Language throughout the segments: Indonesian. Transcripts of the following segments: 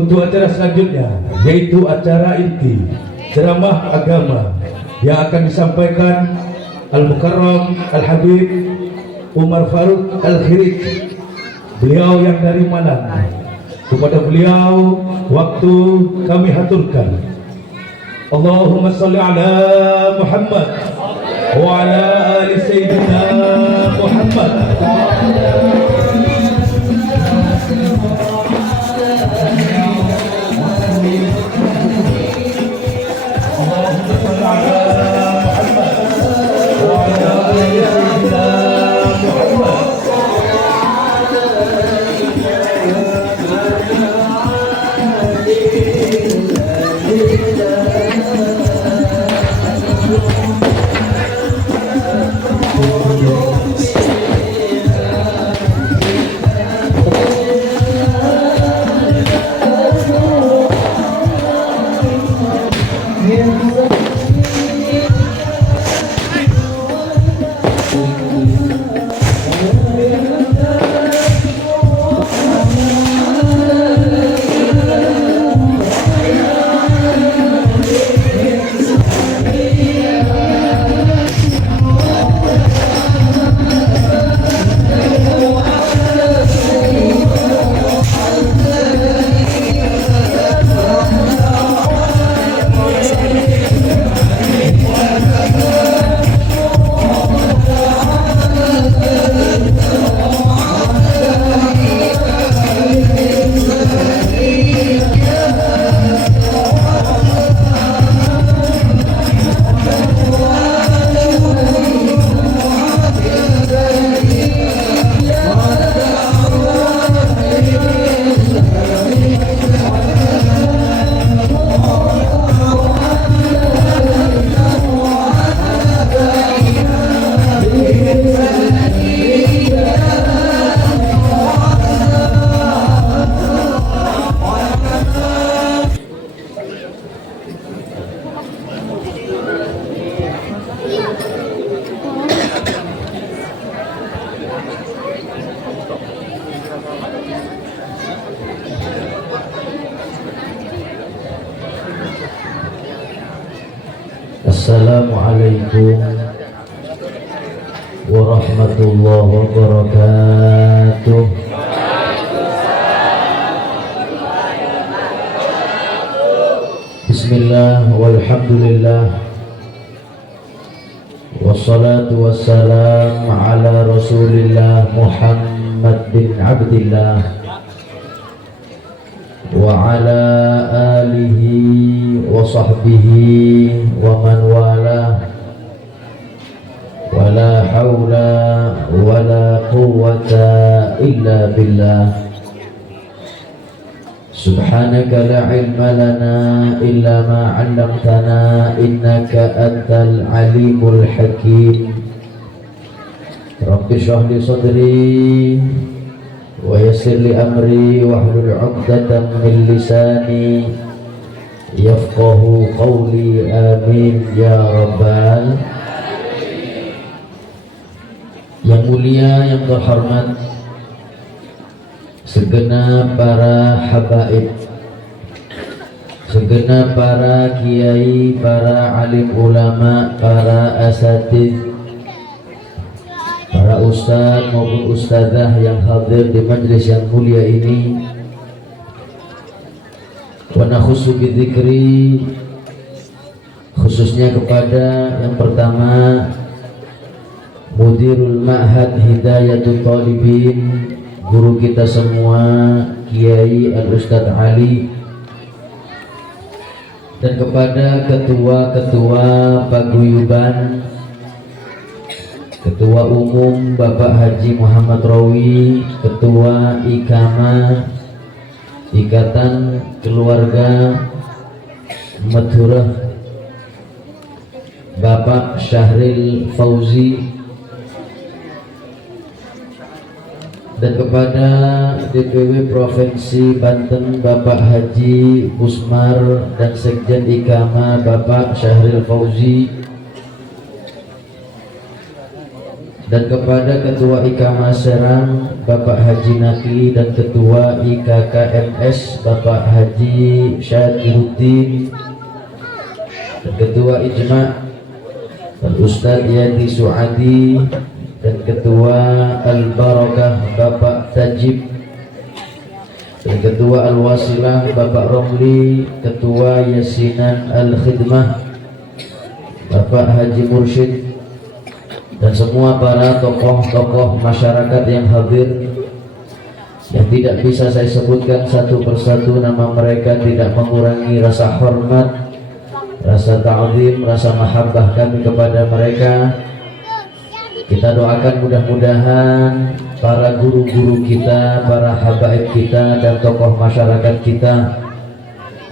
untuk acara selanjutnya, yaitu acara inti ceramah agama yang akan disampaikan Al-Mukarram Al-Habib Umar Faruk Al-Khirij, beliau yang dari Malang. Kepada beliau waktu kami haturkan. Allahumma salli ala Muhammad wa ala ali Sayyidina Muhammad. Assalamualaikum warahmatullahi wabarakatuh. Bismillah walhamdulillah wassalatu wassalam ala rasulillah Muhammad bin Abdillah wa ala alihi wa sahbihi wa man wala wa la hawla wa la quwwata illa billah. Subhanaka la ilma lana illa ma 'allamtana innaka antal alimul hakim. Rabbi shrah li sadri wa yassir li amri wahlul 'uqdatam min lisani yafqahu qawli, amin ya rabbal. Yang mulia, yang terhormat, segenap para habaib, segenap para kiai, para alim ulama, para asatid, para ustadz maupun ustadzah yang hadir di majelis yang mulia ini. Wa nakhusu bidzikri, khususnya kepada yang pertama Mudirul Ma'had Hidayatul Talibin, guru kita semua Kiai Al-Ustadz Ali, dan kepada ketua-ketua paguyuban, Ketua Umum Bapak Haji Muhammad Rawi, Ketua Ikama Ikatan Keluarga Madhurah Bapak Syahril Fauzi, dan kepada DPW Provinsi Banten Bapak Haji Busmar dan Sekjen Ikama Bapak Syahril Fauzi, dan kepada Ketua IKMA Serang Bapak Haji Naki dan Ketua IKKMS Bapak Haji Syakiruddin dan Ketua Ijma dan Ustadz Yadi Suadi dan Ketua Al-Barakah Bapak Tajib dan Ketua Al-Wasilah Bapak Romli, Ketua Yasinan Al-Khidmah Bapak Haji Mursyid, dan semua para tokoh-tokoh masyarakat yang hadir yang tidak bisa saya sebutkan satu persatu nama mereka, tidak mengurangi rasa hormat, rasa ta'zim, rasa mahabbah kami kepada mereka. Kita doakan mudah-mudahan para guru-guru kita, para habaib kita dan tokoh masyarakat kita,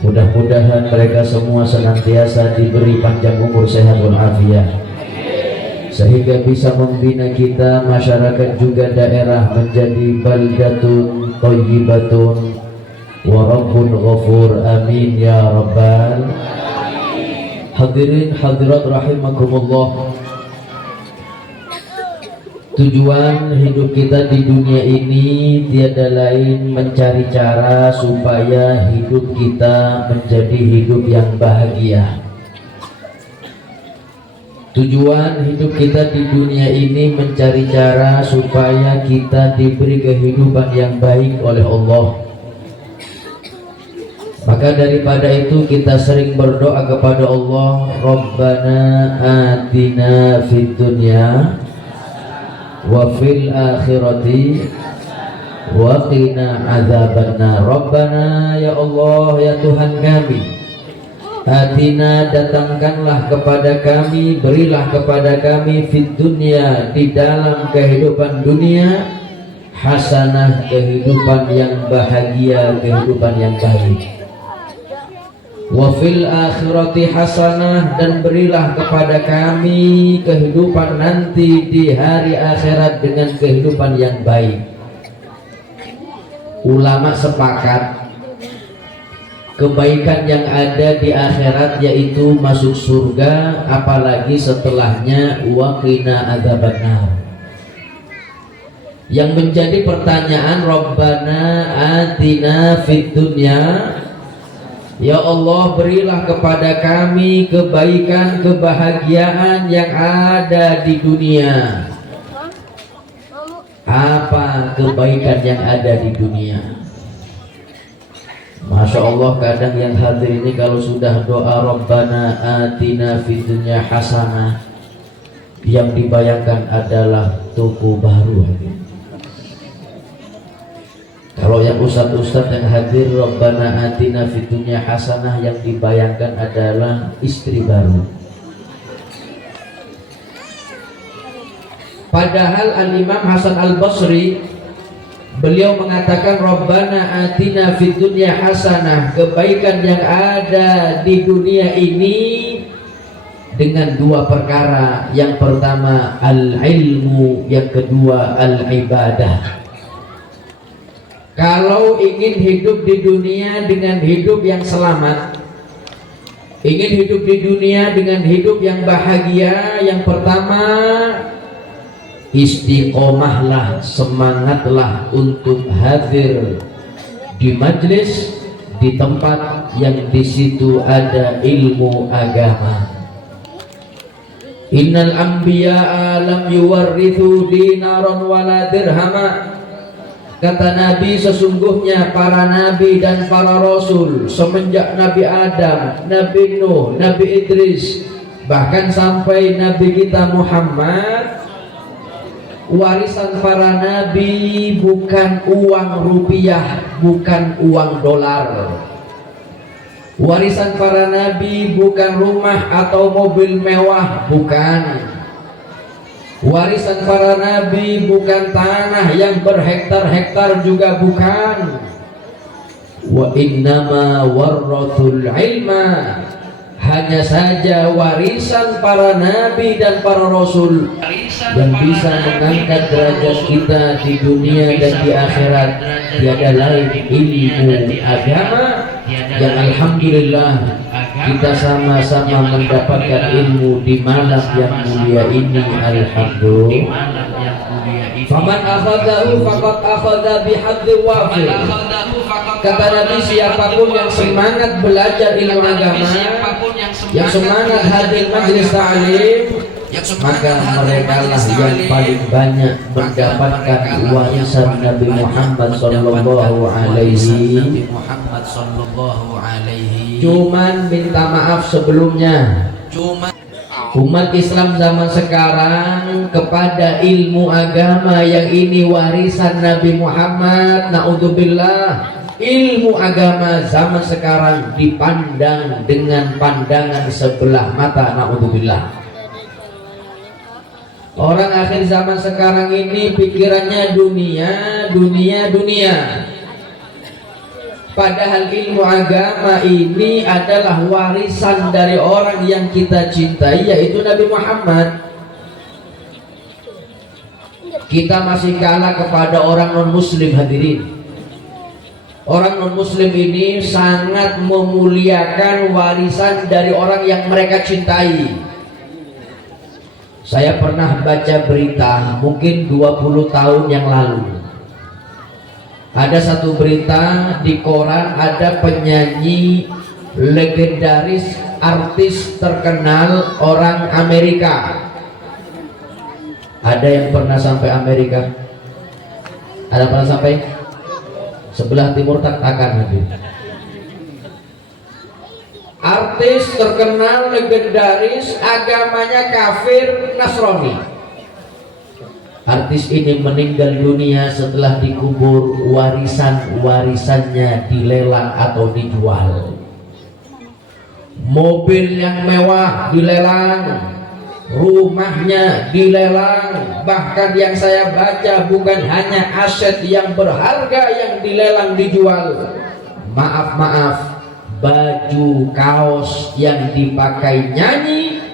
mudah-mudahan mereka semua senantiasa diberi panjang umur, sehat walafiat, sehingga bisa membina kita, masyarakat juga daerah menjadi baldatun thayyibatun wa rabbun ghafur, amin ya rabbal. Hadirin hadirat rahimakumullah, tujuan hidup kita di dunia ini tiada lain mencari cara supaya hidup kita menjadi hidup yang bahagia. Tujuan hidup kita di dunia ini mencari cara supaya kita diberi kehidupan yang baik oleh Allah. Maka daripada itu kita sering berdoa kepada Allah, Rabbana atina fid dunya wa fil akhirati wa qina adzabannar. Rabbana, ya Allah, ya Tuhan kami, atina, datangkanlah kepada kami, berilah kepada kami fid dunya, di dalam kehidupan dunia, hasanah, kehidupan yang bahagia, kehidupan yang baik. Wa fil akhirati hasanah, dan berilah kepada kami kehidupan nanti di hari akhirat dengan kehidupan yang baik. Ulama sepakat kebaikan yang ada di akhirat yaitu masuk surga, apalagi setelahnya waqina adzabannar. Yang menjadi pertanyaan, Rabbana atina fid dunya, ya Allah, berilah kepada kami kebaikan, kebahagiaan yang ada di dunia. Apa kebaikan yang ada di dunia? Masya Allah, kadang yang hadir ini kalau sudah doa Rabbana atina fid dunya hasanah, yang dibayangkan adalah toko baru. Kalau yang ustadz-ustadz yang hadir Rabbana atina fid dunya hasanah, yang dibayangkan adalah istri baru. Padahal Al-Imam Hasan Al-Basri, beliau mengatakan Rabbana atina fid dunya hasanah, kebaikan yang ada di dunia ini dengan dua perkara. Yang pertama al-ilmu, yang kedua al-ibadah. Kalau ingin hidup di dunia dengan hidup yang selamat, ingin hidup di dunia dengan hidup yang bahagia, yang pertama istiqomahlah, semangatlah untuk hadir di majlis, di tempat yang di situ ada ilmu agama. Innal anbiya'a lam yuwarrithu dinaran wala dirhama. Kata Nabi, sesungguhnya para nabi dan para rasul semenjak Nabi Adam, Nabi Nuh, Nabi Idris, bahkan sampai Nabi kita Muhammad, warisan para nabi bukan uang rupiah, bukan uang dolar. Warisan para nabi bukan rumah atau mobil mewah, bukan. Warisan para nabi bukan tanah yang berhektar-hektar, juga bukan. Wa innama warrathul ilma, hanya saja warisan para nabi dan para rasul yang bisa mengangkat derajat kita di dunia dan di akhirat tiada lain ilmu agama, yang alhamdulillah kita sama-sama mendapatkan ilmu di malam yang mulia ini. Alhamdulillah. Faman akhadahu faqad akhadha bihadzi wafir. Kata Nabi, siapapun yang semangat belajar ilmu agama, yang semangat hadir majelis ta'lim, maka mereka lah yang paling banyak mendapatkan warisan Nabi Muhammad sallallahu alaihi. Cuman minta maaf sebelumnya, umat Islam zaman sekarang kepada ilmu agama yang ini warisan Nabi Muhammad, naudzubillah, ilmu agama zaman sekarang dipandang dengan pandangan sebelah mata, naudzubillah. Orang akhir zaman sekarang ini pikirannya dunia, dunia, dunia. Padahal ilmu agama ini adalah warisan dari orang yang kita cintai, yaitu Nabi Muhammad. Kita masih kalah kepada orang non-muslim, hadirin. Orang non-muslim ini sangat memuliakan warisan dari orang yang mereka cintai. Saya pernah baca berita mungkin 20 tahun yang lalu. Ada satu berita di koran, ada penyanyi legendaris, artis terkenal orang Amerika. Ada yang pernah sampai Amerika? Ada pernah sampai? Sebelah timur tak-takan nanti. Artis terkenal legendaris, agamanya kafir Nasrani. Artis ini meninggal dunia setelah dikubur, warisannya dilelang atau dijual. Mobil yang mewah dilelang, rumahnya dilelang, bahkan yang saya baca bukan hanya aset yang berharga yang dilelang dijual. Maaf, baju kaos yang dipakai nyanyi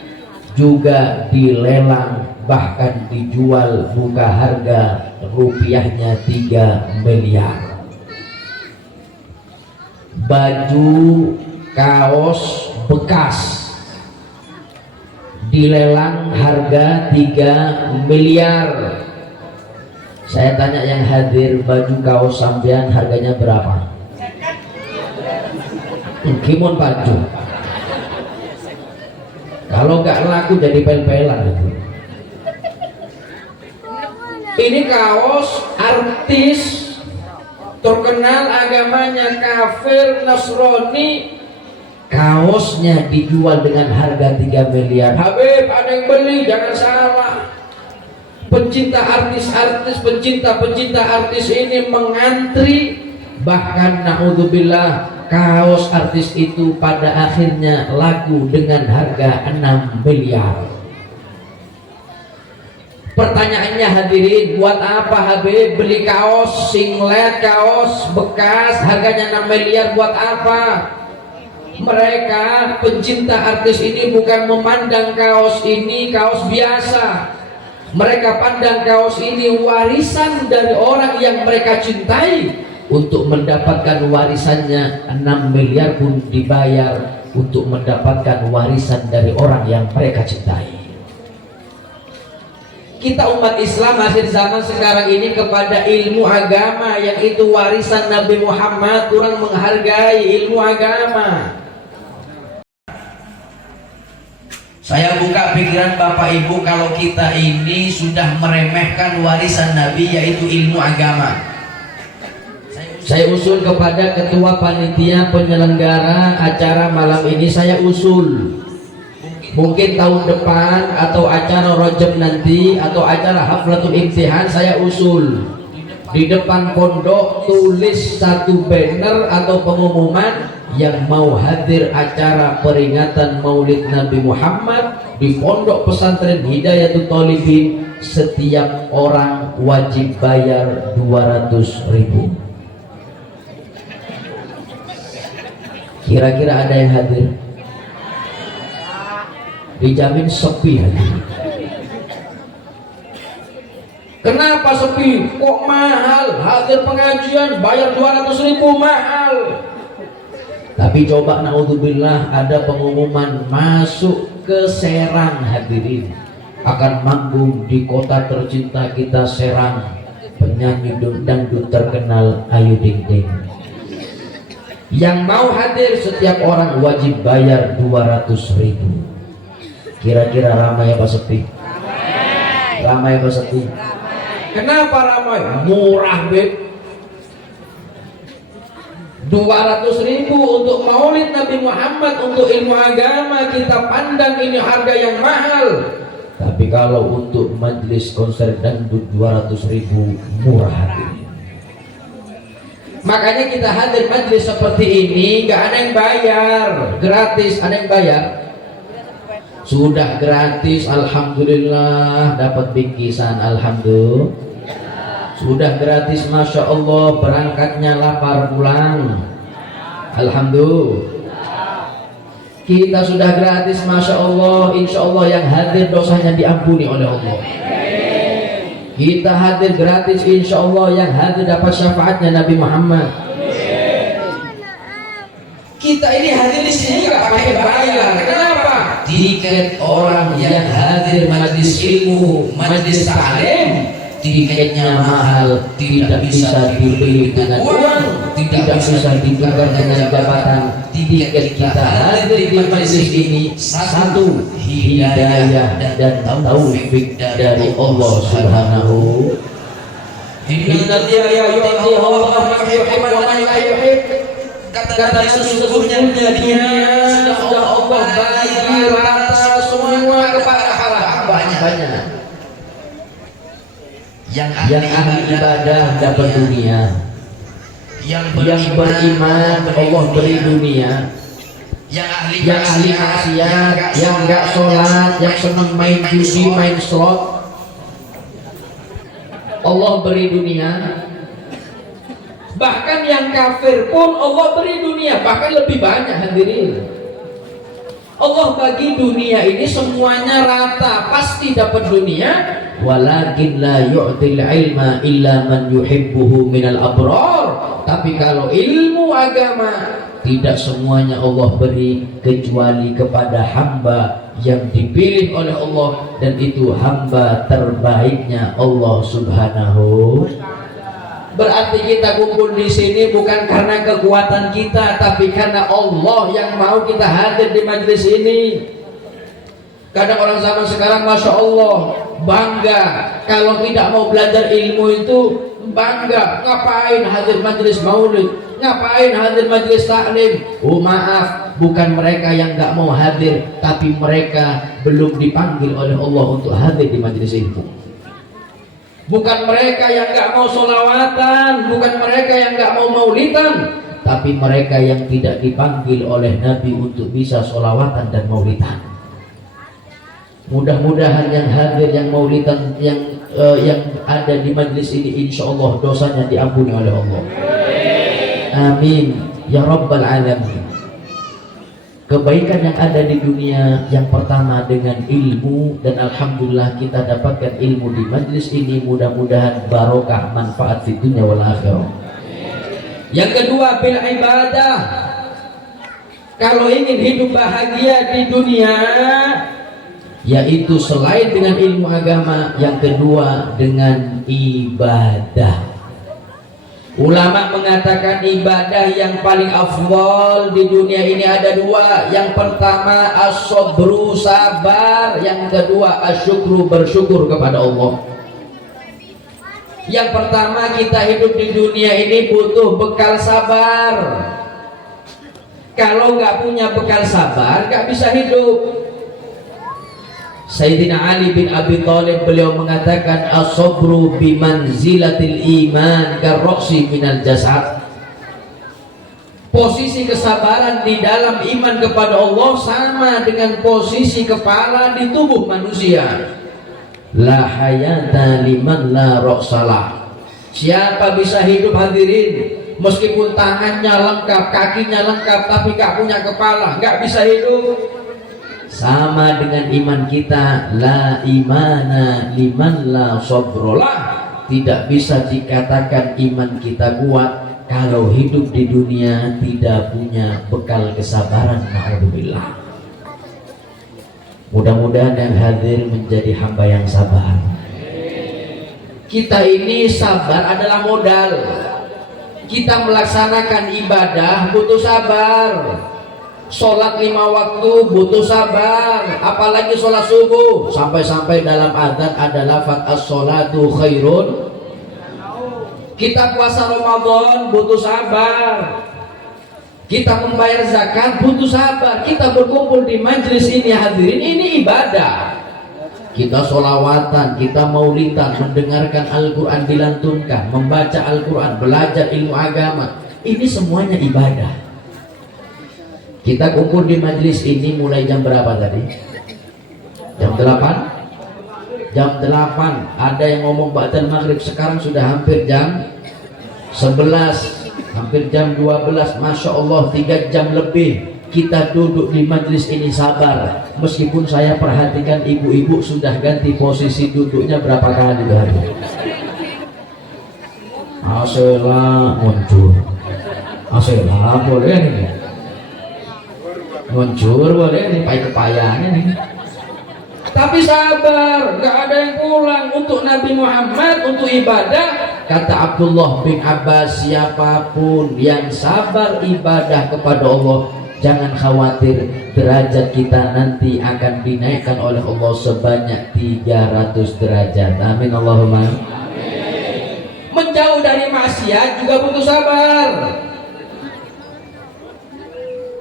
juga dilelang, bahkan dijual, buka harga rupiahnya 3 miliar. Baju kaos bekas dilelang harga 3 miliar. Saya tanya yang hadir, baju kaos sampean harganya berapa? Kimun baju. Kalau nggak laku jadi pel-pelan itu. Ini kaos artis terkenal, agamanya kafir Nasrani, kaosnya dijual dengan harga 3 miliar. Habib, ada yang beli, jangan salah. Pencinta artis-artis, pencinta artis ini mengantri, bahkan naudzubillah, kaos artis itu pada akhirnya laku dengan harga 6 miliar. Pertanyaannya hadirin, buat apa Habib beli kaos singlet, kaos bekas harganya 6 miliar, buat apa? Mereka pencinta artis ini bukan memandang kaos ini kaos biasa. Mereka pandang kaos ini warisan dari orang yang mereka cintai. Untuk mendapatkan warisannya 6 miliar pun dibayar untuk mendapatkan warisan dari orang yang mereka cintai. Kita umat Islam akhir zaman sekarang ini kepada ilmu agama yang itu warisan Nabi Muhammad, kurang menghargai ilmu agama. Saya buka pikiran Bapak Ibu, kalau kita ini sudah meremehkan warisan Nabi yaitu ilmu agama. Saya usul kepada ketua panitia penyelenggara acara malam ini, saya usul mungkin tahun depan atau acara Rajab nanti atau acara Haflatul Imtihan, saya usul di depan pondok tulis satu banner atau pengumuman yang mau hadir acara peringatan Maulid Nabi Muhammad di Pondok Pesantren Hidayatul Thalibin, setiap orang wajib bayar 200.000. Kira-kira ada yang hadir? Dijamin sepi hadir. Kenapa sepi? Kok mahal? Hadir pengajian bayar 200.000 mahal. Tapi coba naudzubillah ada pengumuman masuk ke Serang hadirin, akan manggung di kota tercinta kita Serang, penyanyi dangdut terkenal Ayu Ding Ding. Yang mau hadir setiap orang wajib bayar 200.000. Kira-kira ramai apa sepi? Ramai apa sepi? Kenapa ramai? Murah beb. 200.000 untuk maulid Nabi Muhammad, untuk ilmu agama, kita pandang ini harga yang mahal. Tapi kalau untuk majelis konser dangdut 200.000 murah hati. Makanya kita hadir majelis seperti ini, nggak ada yang bayar, gratis. Ada yang bayar? Sudah gratis, alhamdulillah, dapat bingkisan, alhamdulillah. Sudah gratis, masya Allah, berangkatnya lapar pulang, alhamdulillah. Kita sudah gratis, masya Allah, insya Allah yang hadir dosanya diampuni oleh Allah. Kita hadir gratis, insya Allah yang hadir dapat syafaatnya Nabi Muhammad. Kita ini hadir di sini nggak pakai bayar. Kenapa? Tiket orang yang hadir majelis ilmu, majelis taklim, tiketnya mahal, tidak bisa dibeli dengan uang, tidak bisa ditukar dengan jabatan. Tiket kita hadir di majelis ini satu, hidayah dan taufik dari Allah Subhanahu. Kata sesungguhnya dia sudah Allah bagi rata semua kepada hamba-hambanya. Yang ahli ibadah dapat dunia, yang beriman Allah beri dunia, yang ahli maksiat, yang enggak sholat, yang senang main judi, main slot, Allah beri dunia. Bahkan yang kafir pun Allah beri dunia, bahkan lebih banyak hadirin. Allah bagi dunia ini semuanya rata, pasti dapat dunia. Walakin la yu'til ilma illa man yuhibbuhu minal abrar. Tapi kalau ilmu agama tidak semuanya Allah beri kecuali kepada hamba yang dipilih oleh Allah, dan itu hamba terbaiknya Allah Subhanahu. Berarti kita kumpul di sini bukan karena kekuatan kita, tapi karena Allah yang mau kita hadir di majelis ini. Kadang orang zaman sekarang, masya Allah, bangga kalau tidak mau belajar ilmu itu, bangga ngapain hadir majelis maulid, ngapain hadir majelis taklim. Oh maaf, bukan mereka yang nggak mau hadir, tapi mereka belum dipanggil oleh Allah untuk hadir di majelis ilmu. Bukan mereka yang nggak mau sholawatan, bukan mereka yang nggak mau maulidan, tapi mereka yang tidak dipanggil oleh Nabi untuk bisa sholawatan dan maulidan. Mudah-mudahan yang hadir, yang maulidan, yang ada di majlis ini, insya Allah dosanya diampuni oleh Allah. Amin ya Rabbal Alamin. Kebaikan yang ada di dunia yang pertama dengan ilmu, dan alhamdulillah kita dapatkan ilmu di majlis ini, mudah-mudahan barokah manfaat di dunia wal akhirah. Yang kedua bil ibadah. Kalau ingin hidup bahagia di dunia, yaitu selain dengan ilmu agama, yang kedua dengan ibadah. Ulama mengatakan ibadah yang paling afdal di dunia ini ada dua. Yang pertama as-sabru, sabar. Yang kedua asyukru, bersyukur kepada Allah. Yang pertama, kita hidup di dunia ini butuh bekal sabar. Kalau nggak punya bekal sabar, nggak bisa hidup. Sayyidina Ali bin Abi Thalib beliau mengatakan as-sabru bimanzilatil iman karroksi minal jasad. Posisi kesabaran di dalam iman kepada Allah sama dengan posisi kepala di tubuh manusia. La hayata liman la ra'salah. Siapa bisa hidup hadirin meskipun tangannya lengkap, kakinya lengkap, tapi gak punya kepala, gak bisa hidup. Sama dengan iman kita, la imana liman la sabrolah. Tidak bisa dikatakan iman kita kuat kalau hidup di dunia tidak punya bekal kesabaran, na'udzubillah. Mudah-mudahan yang hadir menjadi hamba yang sabar. Kita ini sabar adalah modal. Kita melaksanakan ibadah butuh sabar. Sholat 5 waktu butuh sabar, apalagi sholat subuh. Sampai-sampai dalam adzan adalah as-sholatu khairun. Kita puasa Ramadan butuh sabar. Kita membayar zakat butuh sabar. Kita berkumpul di majelis ini hadirin, ini ibadah. Kita sholawatan, kita maulidan, mendengarkan Al-Quran dilantunkan, membaca Al-Quran, belajar ilmu agama. Ini semuanya ibadah. Kita kumpul di majelis ini mulai jam berapa tadi? Jam 8? Jam 8. Ada yang ngomong ba'dal maghrib, sekarang sudah hampir jam 11, hampir jam 12. Masya Allah, 3 jam lebih kita duduk di majelis ini sabar. Meskipun saya perhatikan ibu-ibu sudah ganti posisi duduknya berapa kali hari. Asela muncul, asela boleh nih, muncul boleh nih, payah-payahnya nih. Tapi sabar, nggak ada yang pulang untuk Nabi Muhammad, untuk ibadah. Kata Abdullah bin Abbas, siapapun yang sabar ibadah kepada Allah, jangan khawatir, derajat kita nanti akan dinaikkan oleh Allah sebanyak 300 derajat. Amin Allahumma. Menjauh dari maksiat juga butuh sabar.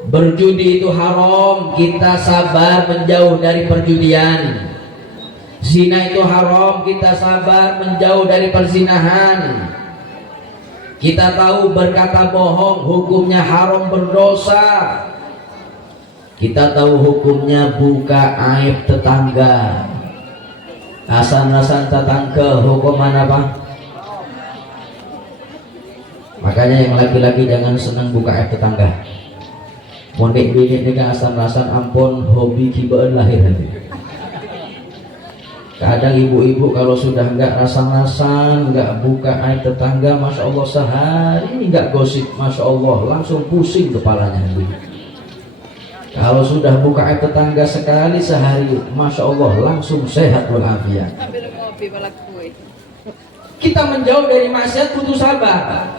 Berjudi itu haram, kita sabar menjauh dari perjudian. Zina itu haram, kita sabar menjauh dari perzinahan. Kita tahu berkata bohong hukumnya haram, berdosa. Kita tahu hukumnya buka aib tetangga. Asan-asan tetangga hukum mana Pak? Makanya yang laki-laki jangan senang buka aib tetangga. Mondek bini dengan asan-asan ampun hobi kibaan lahir nanti. Kadang ibu-ibu kalau sudah enggak rasan-rasan, enggak buka aib tetangga, masya Allah sehari enggak gosip, masya Allah langsung pusing kepalanya. Kalau sudah buka aib tetangga sekali sehari, masya Allah langsung sehat walafiat. Kita menjauh dari maksiat butuh sabar.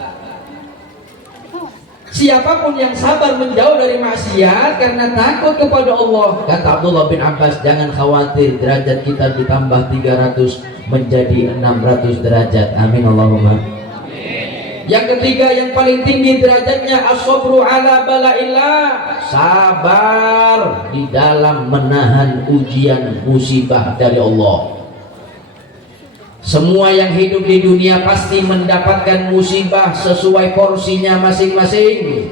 Siapapun yang sabar menjauh dari maksiat karena takut kepada Allah, kata Abdullah bin Abbas, jangan khawatir, derajat kita ditambah 300 menjadi 600 derajat. Amin Allahumma. Yang ketiga yang paling tinggi derajatnya as-sabru ala bala'illah, sabar di dalam menahan ujian musibah dari Allah. Semua yang hidup di dunia pasti mendapatkan musibah sesuai porsinya masing-masing.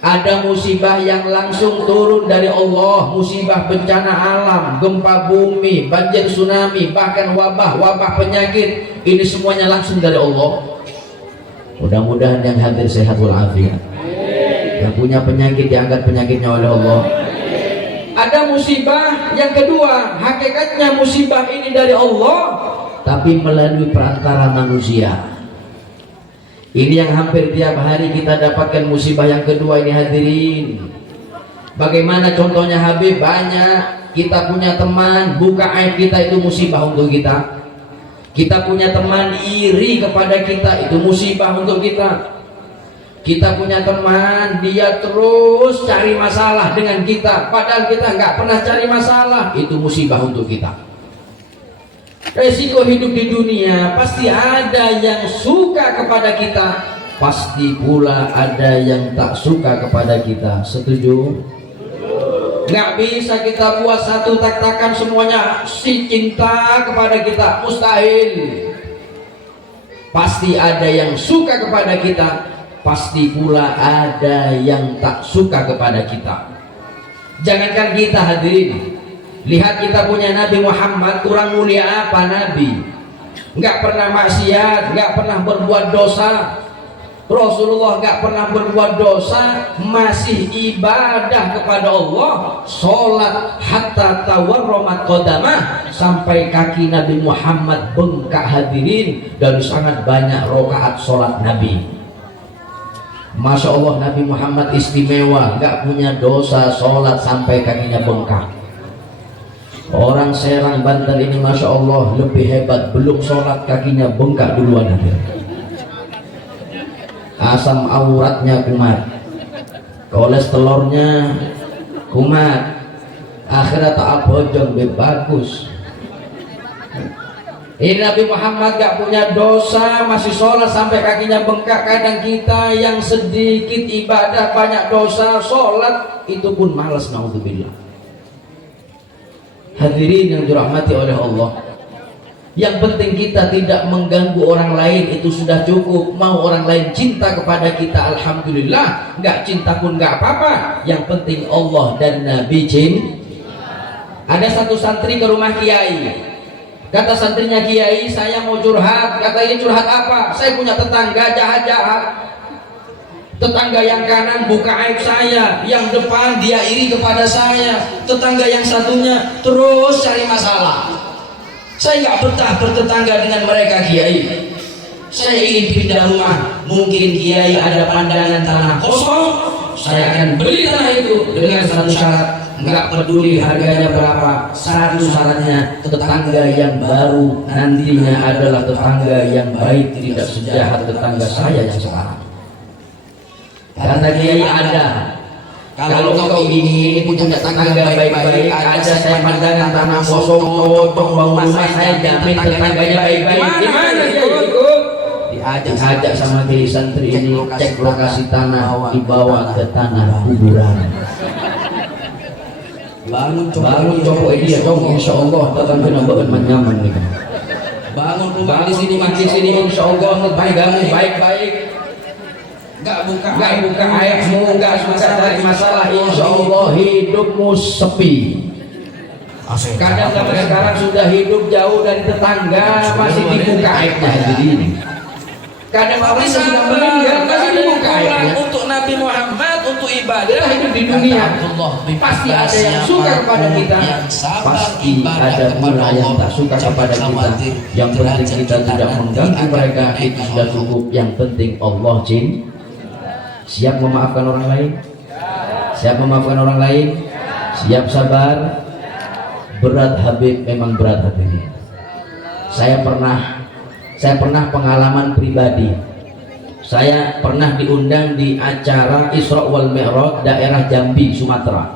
Ada musibah yang langsung turun dari Allah, musibah bencana alam, gempa bumi, banjir tsunami, bahkan wabah penyakit. Ini semuanya langsung dari Allah. Mudah-mudahan yang hadir sehat walafiat. Yang punya penyakit diangkat penyakitnya oleh Allah. Ada musibah yang kedua, hakikatnya musibah ini dari Allah, tapi melalui perantara manusia. Ini yang hampir tiap hari kita dapatkan musibah yang kedua ini hadirin. Bagaimana contohnya Habib? Banyak. Kita punya teman, buka aib kita itu musibah untuk kita. Kita punya teman iri kepada kita, itu musibah untuk kita. Kita punya teman, dia terus cari masalah dengan kita, padahal kita nggak pernah cari masalah, itu musibah untuk kita. Resiko hidup di dunia, pasti ada yang suka kepada kita, pasti pula ada yang tak suka kepada kita. Setuju? Nggak bisa kita buat satu tak-takan semuanya si cinta kepada kita, mustahil. Pasti ada yang suka kepada kita, pasti pula ada yang tak suka kepada kita. Jangankan kita hadirin, lihat kita punya Nabi Muhammad, kurang mulia apa Nabi? Nggak pernah maksiat, nggak pernah berbuat dosa. Rasulullah gak pernah berbuat dosa, masih ibadah kepada Allah, sholat hatta tawarromat qadamah, sampai kaki Nabi Muhammad bengkak hadirin, dan sangat banyak rakaat sholat Nabi. Masya Allah, Nabi Muhammad istimewa, gak punya dosa sholat sampai kakinya bengkak. Orang Serang Banten ini Masya Allah lebih hebat, belum sholat kakinya bengkak duluan hadirin. Asam auratnya kumat, kolesterolnya kumat, akhirat tak bojong bagus. Ini Nabi Muhammad gak punya dosa, masih sholat sampai kakinya bengkak. Kadang kita yang sedikit ibadah banyak dosa, sholat itu pun malas, naudzubillah. Hadirin yang dirahmati oleh Allah, yang penting kita tidak mengganggu orang lain, itu sudah cukup. Mau orang lain cinta kepada kita, alhamdulillah. Nggak cinta pun nggak apa-apa, yang penting Allah dan Nabi cinta. Ada satu santri ke rumah kiai, kata santrinya, kiai saya mau curhat. Katanya, curhat apa? Saya punya tetangga jahat-jahat. Tetangga yang kanan buka aib saya, yang depan dia iri kepada saya, tetangga yang satunya terus cari masalah. Saya nggak betah bertetangga dengan mereka, kiai. Saya ingin pindah rumah. Mungkin kiai ada pandangan tanah kosong, saya akan beli tanah itu dengan satu syarat, nggak peduli harganya berapa. Satu syaratnya, tetangga yang baru nantinya adalah tetangga yang baik, tidak sejahat tetangga saya yang sekarang. Kata kiai, ada. Kalau kau ini punya tetangga baik-baik, ada saya pandangan tanah kosong, cocok bangun rumah, saya jamin tetangganya baik-baik. Gimana ikut? Diajak sama kiai santri ini, cek lokasi tanah, dibawa ke tanah kuburan. Bangun cowok ini ya dong, insya Allah tetangga nambah nyaman nih. Bangun rumah di sini, insya Allah tetanggamu baik-baik. Gak buka aibmu, gak susah dari masalah, insya Allah hidupmu sepi. Kadang sampai sekarang sudah hidup jauh dari tetangga, masih dibuka aibnya. Jadi kadang orang sudah meninggal masih dibuka aibnya. Untuk Nabi Muhammad, untuk ibadah hidup di dunia, pasti ada yang suka kepada kita, pasti ada pula yang tak suka kepada kita. Yang penting kita tidak mengganggu mereka, itu sudah cukup. Yang penting Allah cinta. Siap memaafkan orang lain? Siap memaafkan orang lain? Siap sabar? Berat Habib, memang berat hati. Saya pernah pengalaman pribadi. Saya pernah diundang di acara Isra wal Mi'raj daerah Jambi, Sumatera.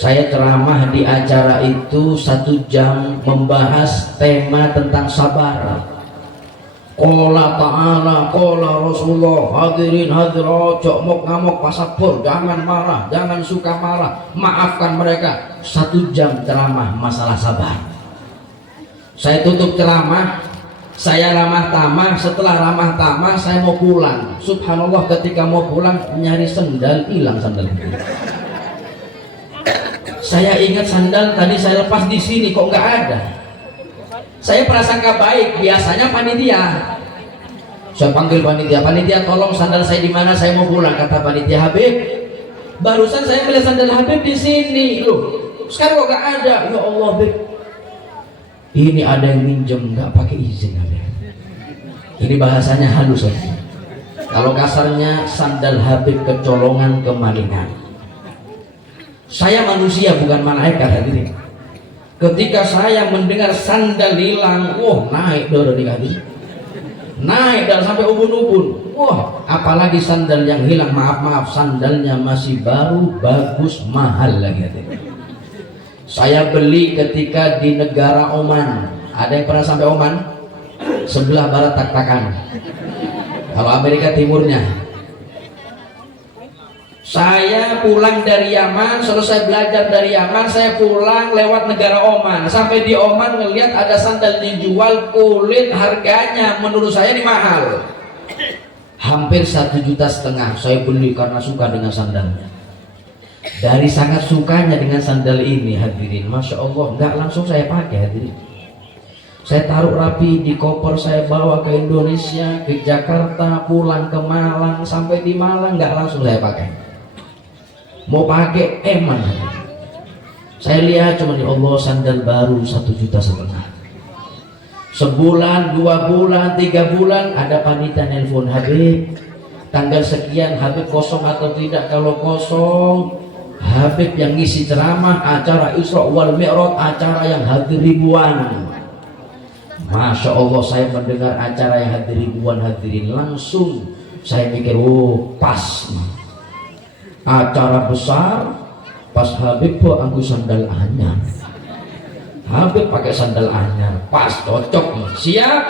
Saya ceramah di acara itu 1 jam membahas tema tentang sabar. Qala ta'ala, qala Rasulullah, hadirin hadirat, jok mok ngamok pasapur, jangan marah, jangan suka marah, maafkan mereka. 1 jam ceramah masalah sabar. Saya tutup ceramah, saya ramah tamah. Setelah ramah tamah saya mau pulang. Subhanallah, ketika mau pulang nyari sendal, hilang sandal itu. Saya ingat sandal tadi saya lepas di sini, kok nggak ada. Saya prasangka baik, biasanya panitia. Saya panggil panitia tolong sandal saya di mana, saya mau pulang. Kata panitia, Habib, barusan saya melihat sandal Habib di sini, loh. Sekarang kok nggak ada? Ya Allah, Habib, ini ada yang minjem nggak pakai izin, Habib. Ini bahasanya halus lagi. Kalau kasarnya, sandal Habib kecolongan, kemalingan. Saya manusia bukan malaikat, hadirin. Ketika saya mendengar sandal hilang, wah naik darah di kaki, naik darah sampai ubun-ubun. Wah, apalagi sandal yang hilang, maaf sandalnya masih baru, bagus, mahal lagi. Saya beli ketika di negara Oman. Ada yang pernah sampai Oman? Sebelah barat tak-takan. Kalau Amerika timurnya. Saya pulang dari Yaman, selesai belajar dari Yaman, saya pulang lewat negara Oman. Sampai di Oman ngelihat ada sandal dijual kulit, harganya menurut saya ini mahal. Hampir 1,5 juta. Saya beli karena suka dengan sandalnya. Dari sangat sukanya dengan sandal ini, hadirin, Masya Allah, nggak langsung saya pakai, hadirin. Saya taruh rapi di koper, saya bawa ke Indonesia, ke Jakarta, pulang ke Malang, sampai di Malang nggak langsung saya pakai. Mau pakai eman. Saya lihat cuma ya Allah, sandal baru 1,5 juta. Sebulan, 2 bulan, 3 bulan ada panitia nelpon, Habib tanggal sekian Habib kosong atau tidak? Kalau kosong, Habib yang ngisi ceramah acara Isra wal Mi'raj, acara yang hadir ribuan. Masya Allah, saya mendengar acara yang hadir ribuan hadirin, langsung saya mikir, oh pas acara besar, pas Habib kok anggu sandal anyar, Habib pakai sandal anyar, pas, cocok nih. Siap,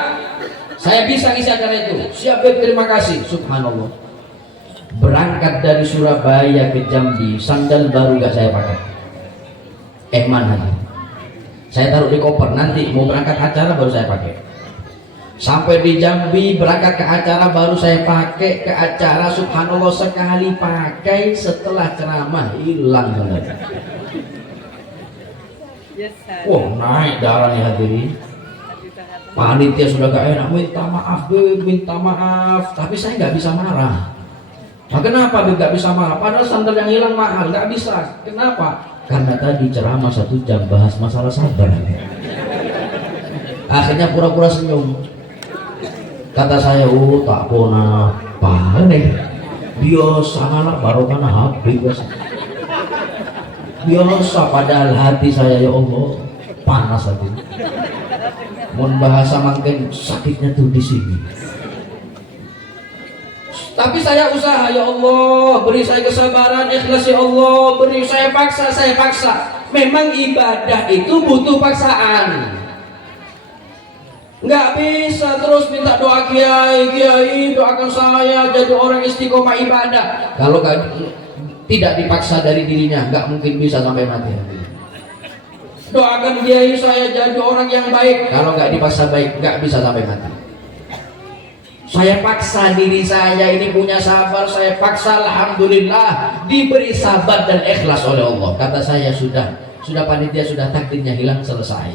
saya bisa ngisi acara itu. Siap Habib, terima kasih. Subhanallah, berangkat dari Surabaya ke Jambi, sandal baru gak saya pakai, mana saya taruh di koper, nanti mau berangkat acara baru saya pakai. Sampai di Jambi, berangkat ke acara baru saya pakai. Ke acara, subhanallah, sekali pakai, setelah ceramah hilang. Wah, naik darah nih hadirin. Panitia sudah gak enak, minta maaf Beb, minta maaf. Tapi saya nggak bisa marah. Nah, kenapa Beb gak bisa marah? Padahal sandal yang hilang mahal, nggak bisa. Kenapa? Karena tadi ceramah 1 jam bahas masalah sabar. Akhirnya pura-pura senyum. Kata saya, oh tak pernah apa nih, biasa anak baru karena Habib biasa. Padahal hati saya, ya Allah, panas hati. Mohon bahasa makin sakitnya tuh di sini. Tapi saya usaha, ya Allah, beri saya kesabaran, ikhlas ya Allah, beri saya paksa. Memang ibadah itu butuh paksaan. Nggak bisa terus minta doa kiai, doakan saya jadi orang istiqomah ibadah. Kalau tidak dipaksa dari dirinya, nggak mungkin bisa sampai mati. Doakan kiai saya jadi orang yang baik. Kalau nggak dipaksa baik, nggak bisa sampai mati. Saya paksa diri saya ini punya sabar, saya paksa, alhamdulillah diberi sabar dan ikhlas oleh Allah. Kata saya, sudah panitia sudah takdirnya hilang, selesai.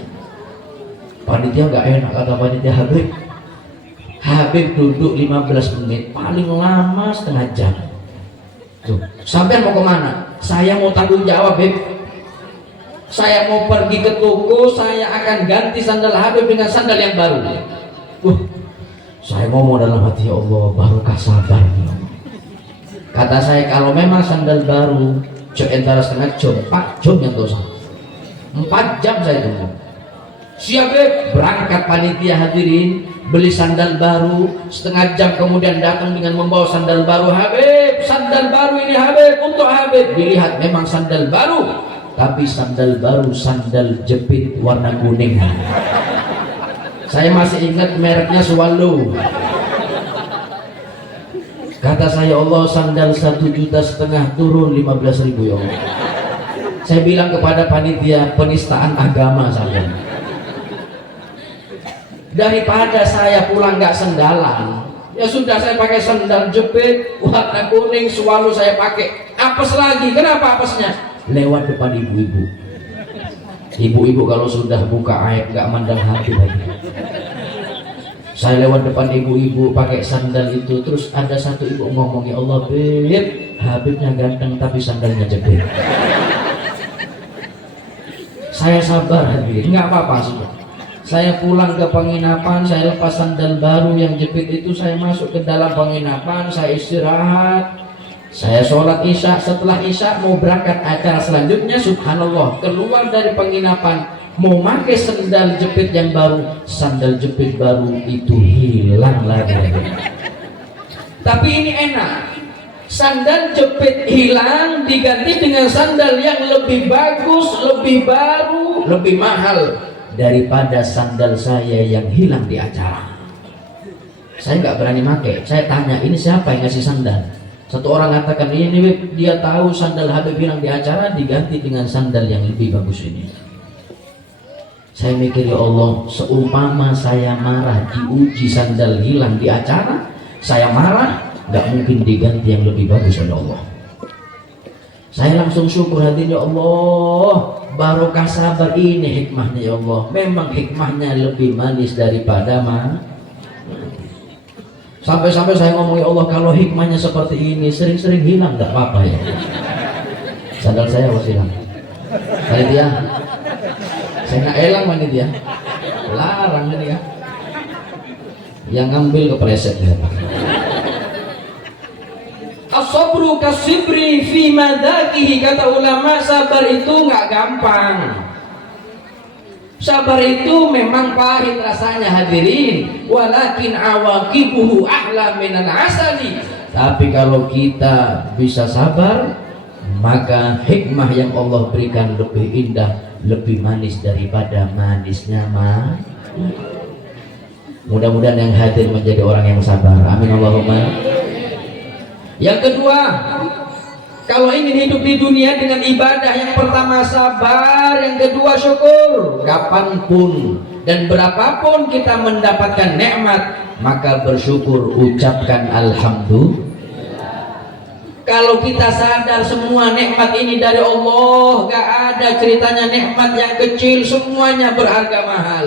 Panitia nggak enak, kata panitia, Habib duduk 15 menit, paling lama setengah jam. Tuh, sampai mau kemana? Saya mau tanggung jawab, Habib. Saya mau pergi ke toko, saya akan ganti sandal Habib dengan sandal yang baru. Saya ngomong dalam hati, ya Allah, barokah sabar. Kata saya, kalau memang sandal baru, antara setengah jam, 4 jam yang dosa. 4 jam saya tunggu. Siap Beb, berangkat panitia hadirin, beli sandal baru, setengah jam kemudian datang dengan membawa sandal baru. Habib, sandal baru ini Habib, untuk Habib. Dilihat memang sandal baru, tapi sandal baru, sandal jepit warna kuning. Saya masih ingat mereknya Swallow. Kata saya, Allah, sandal 1,5 juta turun 15.000 ya Allah. Saya bilang kepada panitia, penistaan agama saya. Daripada saya pulang nggak sendalan, ya sudah saya pakai sandal jepit warna kuning Swallow saya pakai. Apes lagi, kenapa apesnya? Lewat depan ibu-ibu. Ibu-ibu kalau sudah buka aib nggak mandang hati lagi. Saya lewat depan ibu-ibu pakai sandal itu, terus ada satu ibu ngomong, ya Allah Beb, Habibnya ganteng tapi sandalnya jepit. Saya sabar hadirin, nggak apa-apa sudah. Saya pulang ke penginapan, saya lepas sandal baru yang jepit itu, saya masuk ke dalam penginapan, saya istirahat. Saya sholat isya, setelah isya mau berangkat acara selanjutnya, subhanallah, keluar dari penginapan mau pakai sandal jepit yang baru, sandal jepit baru itu hilang lagi. Tapi ini enak, sandal jepit hilang diganti dengan sandal yang lebih bagus, lebih baru, lebih mahal daripada sandal saya yang hilang di acara. Saya nggak berani pakai, saya tanya, ini siapa yang ngasih sandal? Satu orang katakan, ini dia tahu sandal Habib hilang di acara, diganti dengan sandal yang lebih bagus ini. Saya mikir, ya Allah, seumpama saya marah diuji sandal hilang di acara, saya marah, nggak mungkin diganti yang lebih bagus oleh Allah. Saya langsung syukur hadirin ya Allah, barokah sabar ini hikmahnya ya Allah. Memang hikmahnya lebih manis daripada sampai-sampai saya ngomong ya Allah, kalau hikmahnya seperti ini sering-sering hilang nggak apa-apa ya. Sandal saya harus hilang. Panitia, saya nggak elang panitia, larang ini ya. Yang ngambil kepreset ya. As-sabru kasibri fi madakihi, kata ulama, sabar itu nggak gampang. Sabar itu memang pahit rasanya hadirin, walakin awaqibuhu ahla minal asali. Tapi kalau kita bisa sabar, maka hikmah yang Allah berikan lebih indah, lebih manis daripada manisnya Mudah-mudahan yang hadir menjadi orang yang sabar. Amin Allahumma. Yang kedua, kalau ingin hidup di dunia dengan ibadah, yang pertama sabar, yang kedua syukur. Kapanpun dan berapapun kita mendapatkan nikmat, maka bersyukur, ucapkan alhamdulillah. Kalau kita sadar semua nikmat ini dari Allah, gak ada ceritanya nikmat yang kecil, semuanya berharga mahal.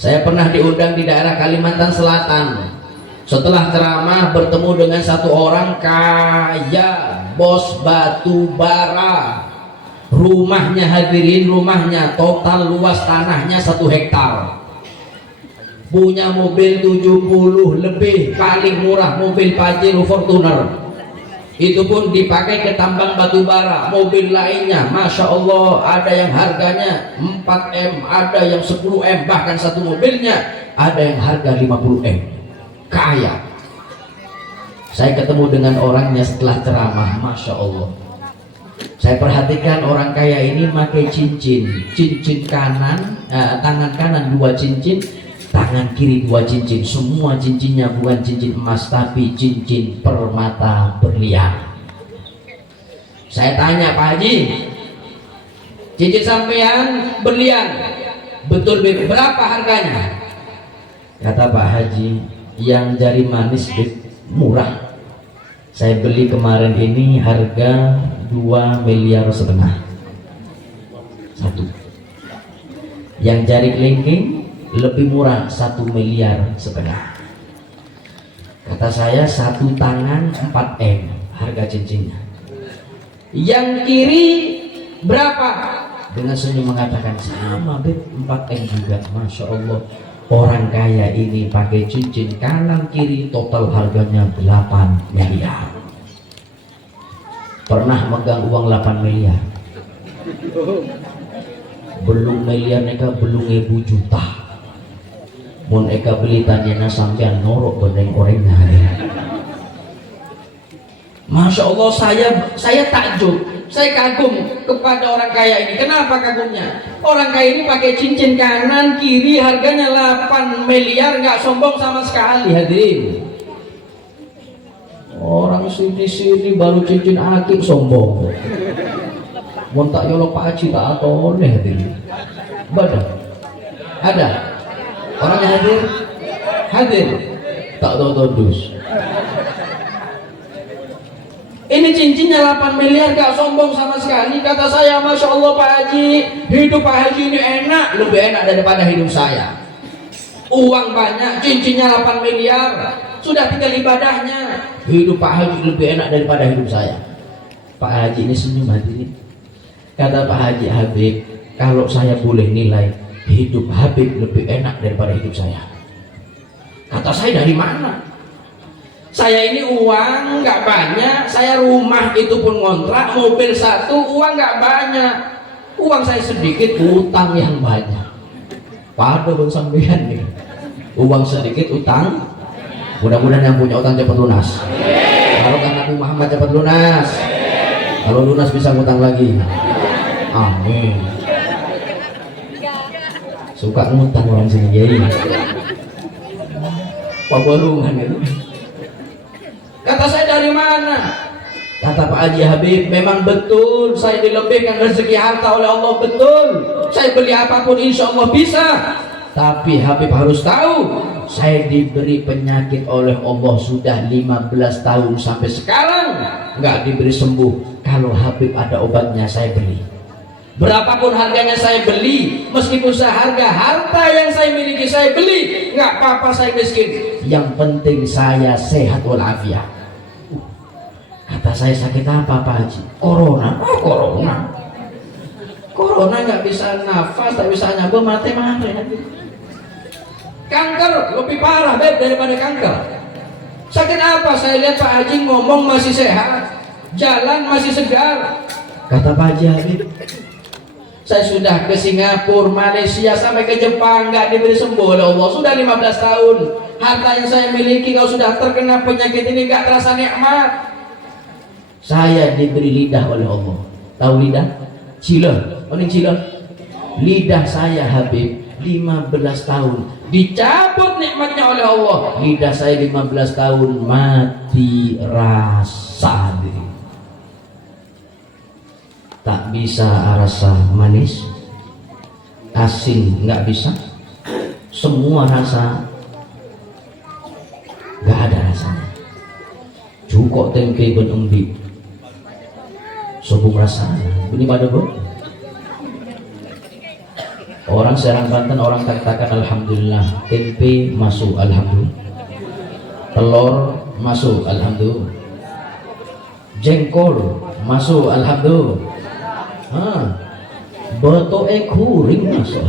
Saya pernah diundang di daerah Kalimantan Selatan. Setelah ceramah bertemu dengan satu orang kaya, bos batu bara. Rumahnya hadirin, rumahnya total luas tanahnya 1 hektar. Punya mobil 70 lebih, paling murah mobil Pajero Fortuner. Itu pun dipakai ke tambang batu bara. Mobil lainnya, Masya Allah, ada yang harganya 4M, ada yang 10M, bahkan satu mobilnya ada yang harga 50M. Kaya. Saya ketemu dengan orangnya setelah ceramah, Masya Allah. Saya perhatikan orang kaya ini pakai cincin kanan, tangan kanan 2 cincin, tangan kiri 2 cincin. Semua cincinnya bukan cincin emas, tapi cincin permata berlian. Saya tanya, Pak Haji, cincin sampean berlian betul berapa harganya? Kata Pak Haji, yang jari manis murah. Saya beli kemarin ini harga 2,5 miliar satu. Yang jari kelingking lebih murah, 1,5 miliar. Kata saya, satu tangan 4M harga cincinnya. Yang kiri berapa? Dengan senyum mengatakan, sama beb, 4M juga. Masya Allah. Orang kaya ini pakai cincin kanan kiri total harganya 8 miliar. Pernah megang uang 8 miliar. Belum miliar neka belum 1.000 juta. Mun eka beli tanyana sampean norok bedeng orangnya. Masya Allah, saya takjub, saya kagum kepada orang kaya ini. Kenapa kagumnya? Orang kaya ini pakai cincin kanan kiri harganya 8 miliar, nggak sombong sama sekali hadirin. Orang sini baru cincin akik sombong. Montak yolo Pak Haji tak atau nih hadirin. Badan ada orangnya hadir tak tahu todus. Ini cincinnya 8 miliar, gak sombong sama sekali. Kata saya, Masya Allah Pak Haji, hidup Pak Haji ini enak, lebih enak daripada hidup saya. Uang banyak, cincinnya 8 miliar, sudah tinggal ibadahnya. Hidup Pak Haji lebih enak daripada hidup saya. Pak Haji ini senyum hadirin. Kata Pak Haji, Habib, kalau saya boleh nilai, hidup Habib lebih enak daripada hidup saya. Kata saya, dari mana? Saya ini uang nggak banyak, saya rumah itu pun ngontrak, mobil satu, uang nggak banyak. Uang saya sedikit, utang yang banyak. Pada bang sampean nih, uang sedikit, utang. Mudah-mudahan yang punya utang cepat lunas. Kalau kan Nabi Muhammad cepat lunas. Kalau lunas bisa ngutang lagi. Amin. Suka ngutang orang sini ya. Pabolungan itu. Kata saya, dari mana? Kata Pak Haji Habib, memang betul saya dilebihkan rezeki harta oleh Allah, betul. Saya beli apapun insya Allah bisa. Tapi Habib harus tahu, saya diberi penyakit oleh Allah sudah 15 tahun sampai sekarang nggak diberi sembuh. Kalau Habib ada obatnya saya beli. Berapapun harganya saya beli, meskipun seharga harta yang saya miliki saya beli, nggak apa-apa saya miskin. Yang penting saya sehat walafiat. Kata saya, sakit apa Pak Haji? Corona. Oh, corona. Corona nggak bisa nafas, tak bisa nyambung, mati. Kanker lebih parah daripada kanker. Sakit apa? Saya lihat Pak Haji ngomong masih sehat, jalan masih segar. Kata Pak Haji Habib, saya sudah ke Singapura, Malaysia, sampai ke Jepang, nggak diberi sembuh oleh Allah. Sudah 15 tahun. Harta yang saya miliki, kalau sudah terkena penyakit ini nggak terasa nikmat. Saya diberi lidah oleh Allah. Tahu lidah? Cila. Mana cila? Lidah saya Habib 15 tahun dicabut nikmatnya oleh Allah. Lidah saya 15 tahun mati rasa. Tak bisa rasa manis, asin nggak bisa, semua rasa nggak ada rasanya. Cukup tempe benumbi, sobung rasanya. Ini pada bro. Orang Serang Banten, orang katakan alhamdulillah, tempe masuk alhamdulillah, telur masuk alhamdulillah, jengkol masuk alhamdulillah. Betoke kuring masuk.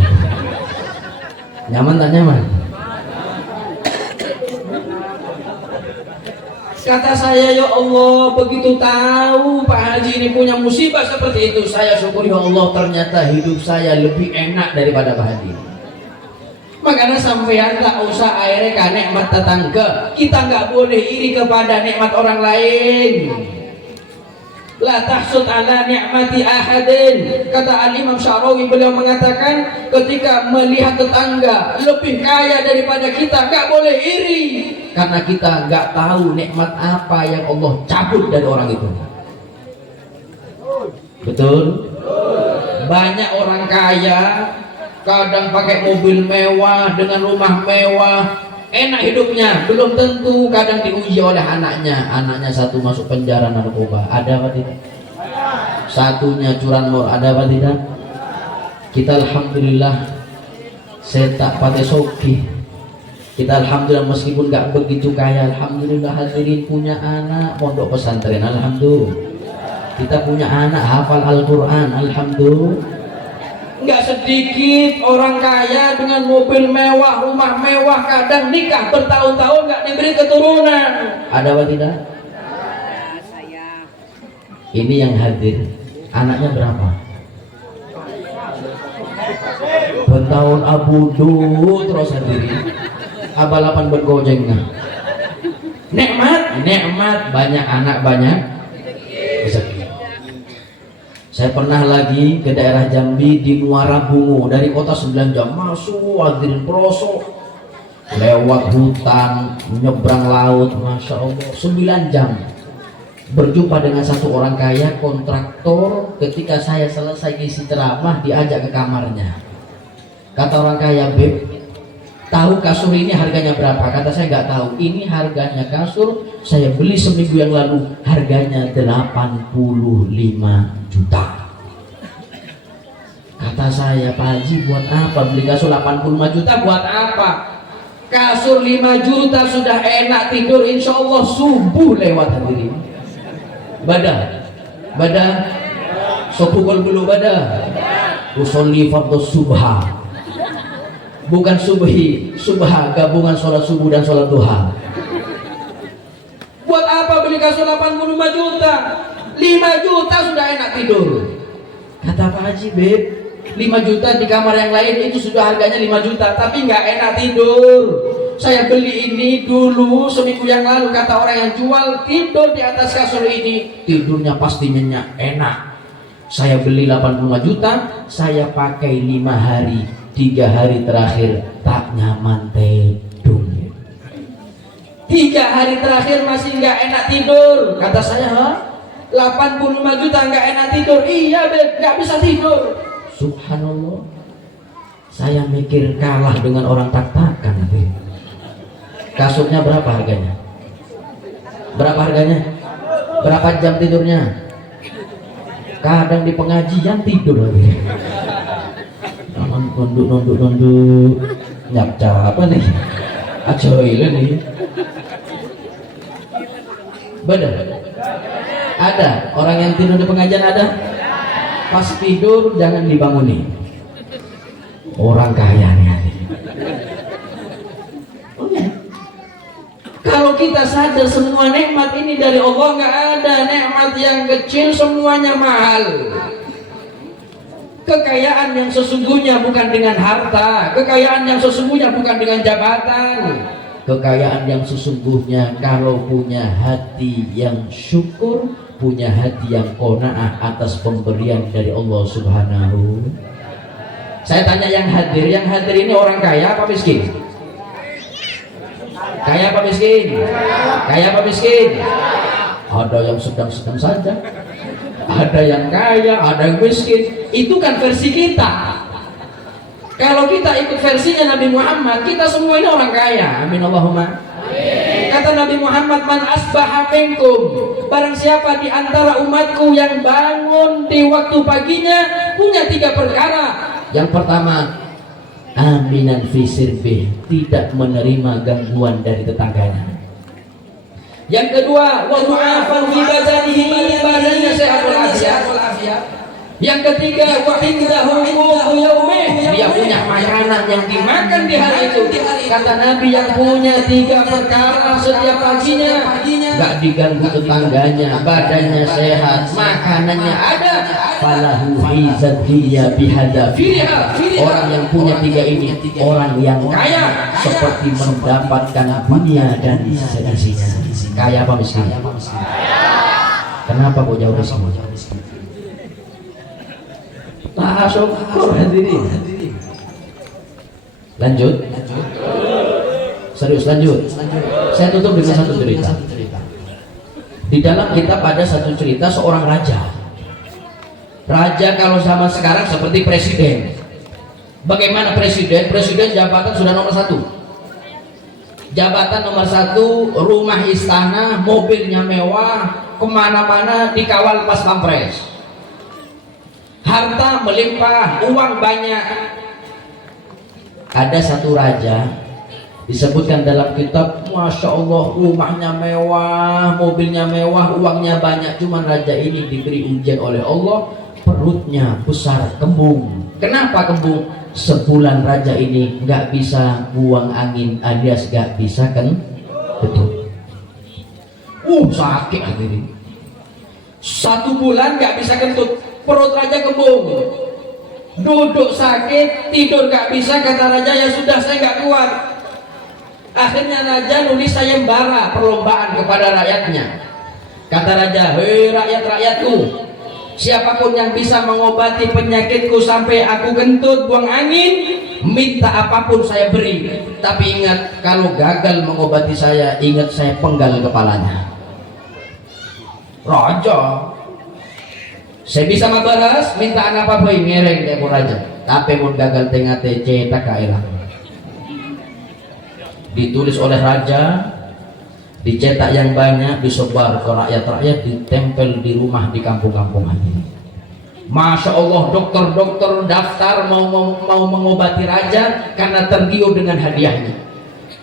Nyaman tak nyaman? Kata saya, ya Allah, begitu tahu Pak Haji ini punya musibah seperti itu, saya syukur ya Allah, ternyata hidup saya lebih enak daripada Pak Haji. Makanya sampean gak usah akhirnya ke nikmat tetangga. Kita nggak boleh iri kepada nikmat orang lain. La tahsud ala ni'mati ahadin. Kata Al-Imam Syarawi, beliau mengatakan ketika melihat tetangga lebih kaya daripada kita, gak boleh iri, karena kita gak tahu nikmat apa yang Allah cabut dari orang itu. Betul? Banyak orang kaya kadang pakai mobil mewah dengan rumah mewah, enak hidupnya, belum tentu kadang diuji oleh anaknya. Anaknya satu masuk penjara narkoba, ada apa tidak? Satunya curanmor, ada apa tidak? Kita alhamdulillah saya tak pakai soki. Kita alhamdulillah meskipun nggak begitu kaya, alhamdulillah hadirin punya anak pondok pesantren, alhamdulillah. Kita punya anak hafal Al-Quran, alhamdulillah. Nggak sedikit orang kaya dengan mobil mewah, rumah mewah, kadang nikah bertahun-tahun nggak diberi keturunan. Ada apa tidak? Ini yang hadir, anaknya berapa? Bertahun abudu terus hadirin. Abalapan bergojengnya. Nikmat, banyak anak, banyak rezeki. Saya pernah lagi ke daerah Jambi di Muara Bungu, dari kota 9 jam masuk hadirin pelosok, lewat hutan, nyebrang laut, masya Allah 9 jam berjumpa dengan satu orang kaya kontraktor. Ketika saya selesai ngisi ceramah diajak ke kamarnya. Kata orang kaya, Beb, tahu kasur ini harganya berapa? Kata saya nggak tahu. Ini harganya kasur saya beli seminggu yang lalu, harganya 85 juta. Kata saya, Pak Haji, buat apa beli kasur 85 juta? Buat apa? Kasur 5 juta sudah enak tidur, insya Allah subuh lewat hadirin. Badah sopukul dulu badah usolli fardhu subha, bukan subhi, subha gabungan sholat subuh dan sholat duha. Buat apa beli kasur 85 juta? 5 juta sudah enak tidur. Kata Pak Haji, Beb, 5 juta di kamar yang lain itu sudah harganya 5 juta, tapi nggak enak tidur. Saya beli ini dulu seminggu yang lalu, kata orang yang jual, tidur di atas kasur ini tidurnya pasti nyenyak, enak. Saya beli 85 juta, saya pakai 5 hari, 3 hari terakhir tak nyaman tidur. 3 hari terakhir masih nggak enak tidur. Kata saya, 85 juta nggak enak tidur? Iya, Beb, nggak bisa tidur. Subhanallah, saya mikir kalah dengan orang tak-takan. Kasurnya berapa harganya? Berapa harganya? Berapa jam tidurnya? Kadang di pengajian tidur lagi. Nunduk nyap apa nih? Ajoil nih. Bener. Ada orang yang tidur di pengajian ada. Pas tidur jangan dibangunin. Orang kaya nih. Kalau kita sadar semua nikmat ini dari Allah, nggak ada nikmat yang kecil, semuanya mahal. Kekayaan yang sesungguhnya bukan dengan harta, kekayaan yang sesungguhnya bukan dengan jabatan. Kekayaan yang sesungguhnya kalau punya hati yang syukur, punya hati yang qanaah atas pemberian dari Allah Subhanahu. Saya tanya yang hadir ini orang kaya apa miskin? Kaya apa miskin? Kaya apa miskin? Ada yang sedang-sedang saja, ada yang kaya, ada yang miskin. Itu kan versi kita. Kalau kita ikut versinya Nabi Muhammad, kita semua ini orang kaya. Amin Allahumma. Kata Nabi Muhammad, man asbaha minkum, barang siapa di antara umatku yang bangun di waktu paginya punya 3 perkara. Yang pertama, aminan fi sirbih, tidak menerima gangguan dari tetangganya. Yang kedua, wa mu'afan fi badanihi, badannya sehat walafiat. Yang ketiga, wa indahu qutu yaumih, dia punya makanan yang dimakan di hari itu. Kata Nabi, yang punya 3 perkara setiap paginya enggak diganggu tetangganya, badannya sehat, makanannya ada, falahu izzatiyya bihadza. Orang yang punya 3 ini orang yang kaya, seperti mendapatkan dunia dan seisinya. Kaya apa miskin? Kenapa kok jauh miskin? Syukur hadirin. Lanjut. Serius lanjut. Saya tutup dengan satu cerita. Di dalam kitab ada satu cerita seorang raja. Raja kalau zaman sekarang seperti presiden. Bagaimana presiden? Presiden jabatan sudah nomor 1. Jabatan nomor 1, rumah istana, mobilnya mewah, kemana-mana dikawal pas pampres. Harta melimpah, uang banyak. Ada satu raja disebutkan dalam kitab, Masya Allah, rumahnya mewah, mobilnya mewah, uangnya banyak. Cuman raja ini diberi ujian oleh Allah, perutnya besar, kembung. Kenapa kembung? Sebulan raja ini nggak bisa buang angin alias nggak bisa kentut. Sakit hadirin. 1 bulan nggak bisa kentut. Perut raja kembung, duduk sakit, tidur gak bisa. Kata raja, ya sudah, saya gak kuat. Akhirnya raja nulis sayembara perlombaan kepada rakyatnya. Kata raja, hei rakyat-rakyatku, siapapun yang bisa mengobati penyakitku sampai aku kentut buang angin, minta apapun saya beri. Tapi ingat, kalau gagal mengobati saya, ingat saya penggal kepalanya. Raja, saya bisa mabaras, minta apa pun ngereng kayak raja. Tapi mau gagal tengah cetak kaelah. Ditulis oleh raja, dicetak yang banyak, disebar ke rakyat-rakyat, ditempel di rumah di kampung-kampung ini. Masya Allah, dokter-dokter daftar mau mengobati raja karena tergiur dengan hadiahnya.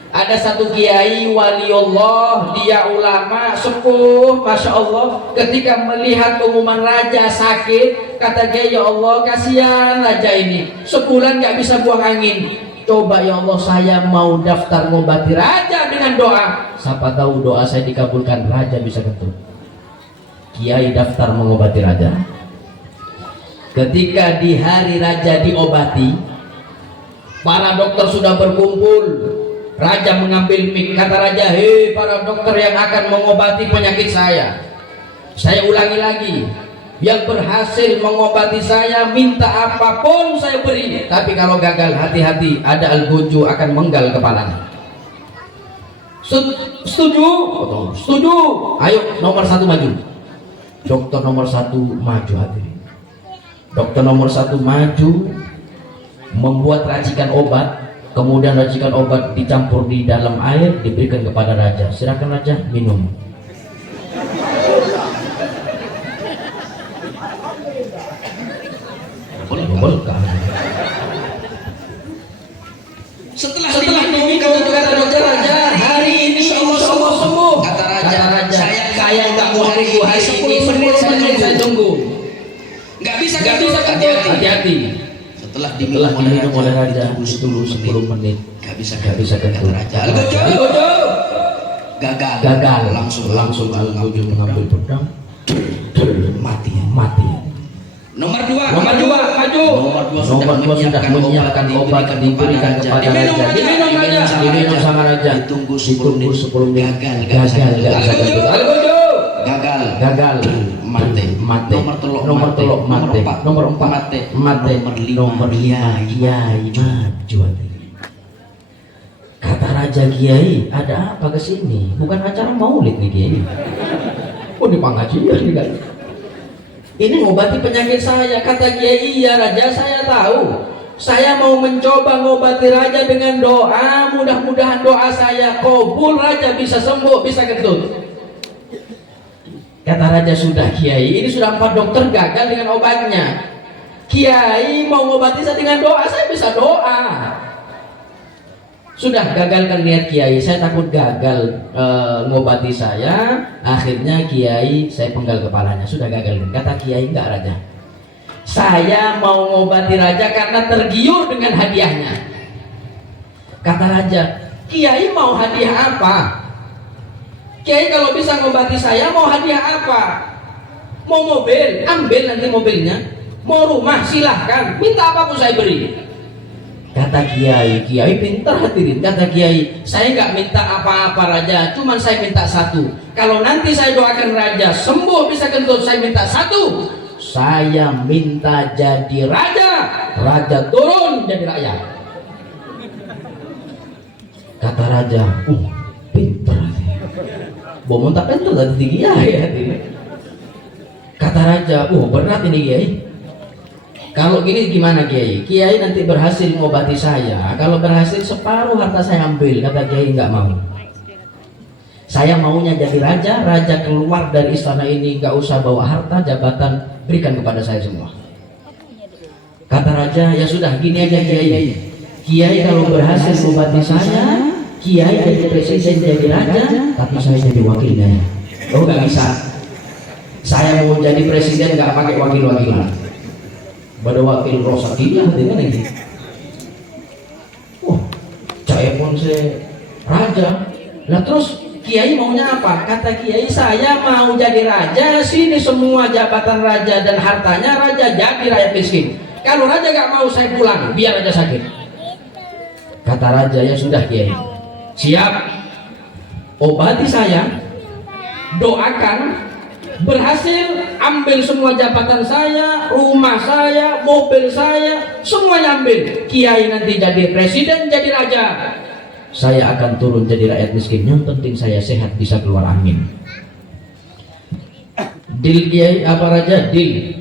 Ada satu kiai waliullah, dia ulama sepuh, Masya Allah. Ketika melihat pengumuman raja sakit, kata dia, ya Allah, kasihan raja ini, sebulan gak bisa buang angin. Coba ya Allah, saya mau daftar mengobati raja dengan doa. Siapa tahu doa saya dikabulkan, raja bisa kentut. Kiai daftar mengobati raja. Ketika di hari raja diobati, para dokter sudah berkumpul. Raja mengambil mic, kata raja, hei para dokter yang akan mengobati penyakit saya ulangi lagi, yang berhasil mengobati saya minta apapun saya beri. Tapi kalau gagal, hati-hati, ada al-buju akan menggal kepalanya. Setuju? Setuju. Ayo nomor 1 maju. Dokter nomor 1 maju hadirin. Dokter nomor 1 maju, membuat racikan obat, Kemudian racikan obat dicampur di dalam air, diberikan kepada raja. Silakan raja minum. Berkah. Setelah diminum kata raja, hari ini insya Allah sembuh. Kata raja, saya nggak mau hari ini, 10 menit saya tunggu. Nggak bisa, hati-hati. Setelah diminum oleh raja, tunggu 10 menit. Nggak bisa kata raja. Gagal. Langsung mengambil pedang. Mati. Nomor dua sudah menyiapkan obat diberikan kepada raja. Diminum sama raja. Ditunggu 10 menit. Gagal. Mati. Nomor teluk mati. Nomor 4 mati. Nomor 5 Kiai maju. Kata raja, Kiai, ada apa kesini? Bukan acara maulid nih Kiai. Oh, di pengajian nih kan. Ini ngobati penyakit saya. Kata Kiai, iya raja, saya tahu. Saya mau mencoba ngobati raja dengan doa. Mudah-mudahan doa saya kabul, raja bisa sembuh, bisa kentut. Kata raja, sudah Kiai, ini sudah 4 dokter gagal dengan obatnya. Kiai mau ngobati saya dengan doa, saya bisa doa. Sudah, gagalkan niat Kiai, saya takut gagal ngobati saya. Akhirnya Kiai saya penggal kepalanya. Sudah, gagal. Kata Kiai, enggak raja, saya mau ngobati raja karena tergiur dengan hadiahnya. Kata raja, Kiai mau hadiah apa? Kiai kalau bisa ngobati saya mau hadiah apa? Mau mobil, ambil nanti mobilnya. Mau rumah, silahkan, minta apapun saya beri. Kata Kiai pintar hadirin. Kata Kiai, saya nggak minta apa-apa raja, cuman saya minta satu. Kalau nanti saya doakan raja sembuh bisa kentut, saya minta satu. Saya minta jadi raja, raja turun jadi rakyat. Kata raja, pintar. Bomong tak kentut tadi Kiai hadirin. Kata raja, berat ini Kiai. Kalau gini gimana Kiai? Kiai nanti berhasil mengobati saya. Kalau berhasil separuh harta saya ambil. Kata Kiai, nggak mau. Saya maunya jadi raja. Raja keluar dari istana ini, nggak usah bawa harta, jabatan, berikan kepada saya semua. Kata raja, ya sudah gini aja Kiai. Kiai kalau berhasil mengobati saya, Kiai jadi presiden, jadi raja, tapi saya jadi wakilnya. Oh, nggak bisa. Saya mau jadi presiden nggak pakai wakil-wakilan. Pada wakil Rosakila dengan ini. Saya pun raja. Nah terus Kiai maunya apa? Kata Kiai, saya mau jadi raja. Sini semua jabatan raja dan hartanya raja jadi rakyat miskin. Kalau raja gak mau, saya pulang, biar raja sakit. Kata raja, ya sudah Kiai, siap. Obati saya, doakan berhasil, ambil semua jabatan saya, rumah saya, mobil saya, semuanya ambil. Kiai nanti jadi presiden, jadi raja. Saya akan turun jadi rakyat miskin. Yang penting saya sehat, bisa keluar angin. Deal Kiai apa raja? Deal.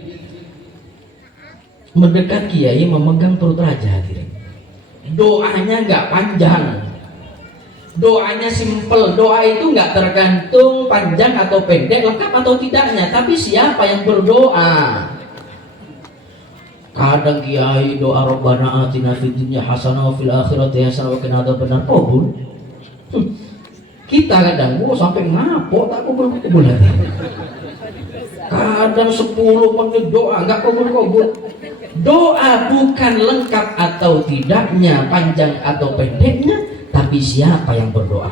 Mendekat Kiai memegang perut raja hadirin. Doanya nggak panjang. Doanya simple. Doa itu nggak tergantung panjang atau pendek, lengkap atau tidaknya, tapi siapa yang berdoa. Kadang Kiai doa Rabbana atina fid dunya hasanah wa fil akhirati hasanah wa qina adzabannar qabul. Kita kadang sampai ngapok tak kubul hati. Kadang 10 menit doa nggak kubul. Doa bukan lengkap atau tidaknya, panjang atau pendeknya, tapi siapa yang berdoa.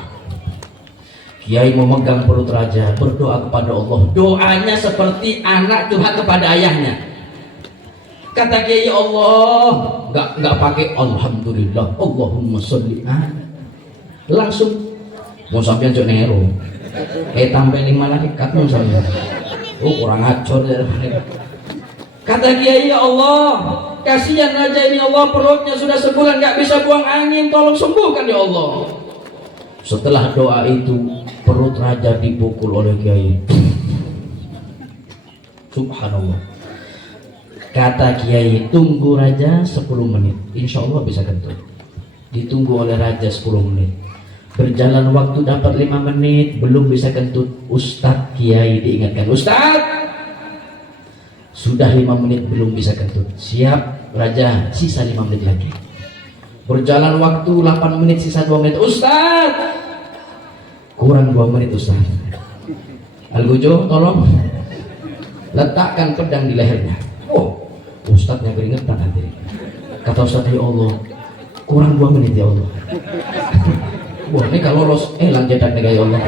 Kiai memegang perut raja, berdoa kepada Allah. Doanya seperti anak curhat kepada ayahnya. Kata Kiai, Allah, nggak pakai alhamdulillah, Allahumma sholli ala. Langsung mau sampean cok nero. Tambah 5 lagi katmu sampean. Kurang acor ya. Kata Kiai, ya Allah, kasihan raja ini Allah, perutnya sudah sebulan nggak bisa buang angin, tolong sembuhkan ya Allah. Setelah doa itu, perut raja dipukul oleh Kiai. Subhanallah. Kata Kiai, tunggu raja 10 menit, insya Allah bisa kentut. Ditunggu oleh raja 10 menit. Berjalan waktu dapat 5 menit, belum bisa kentut. Ustadz Kiai diingatkan, Ustadz, sudah 5 menit belum bisa kentut. Siap raja, sisa 5 menit lagi. Berjalan waktu 8 menit, sisa 2 menit. Ustadz, kurang 2 menit Ustadz. Al-Gujo, tolong letakkan pedang di lehernya. Oh, Ustadznya keringetan hadirin. Kata Ustadz, ya Allah, kurang 2 menit ya Allah. Wah, ini kalau lolos lanjutan nih ya Allah.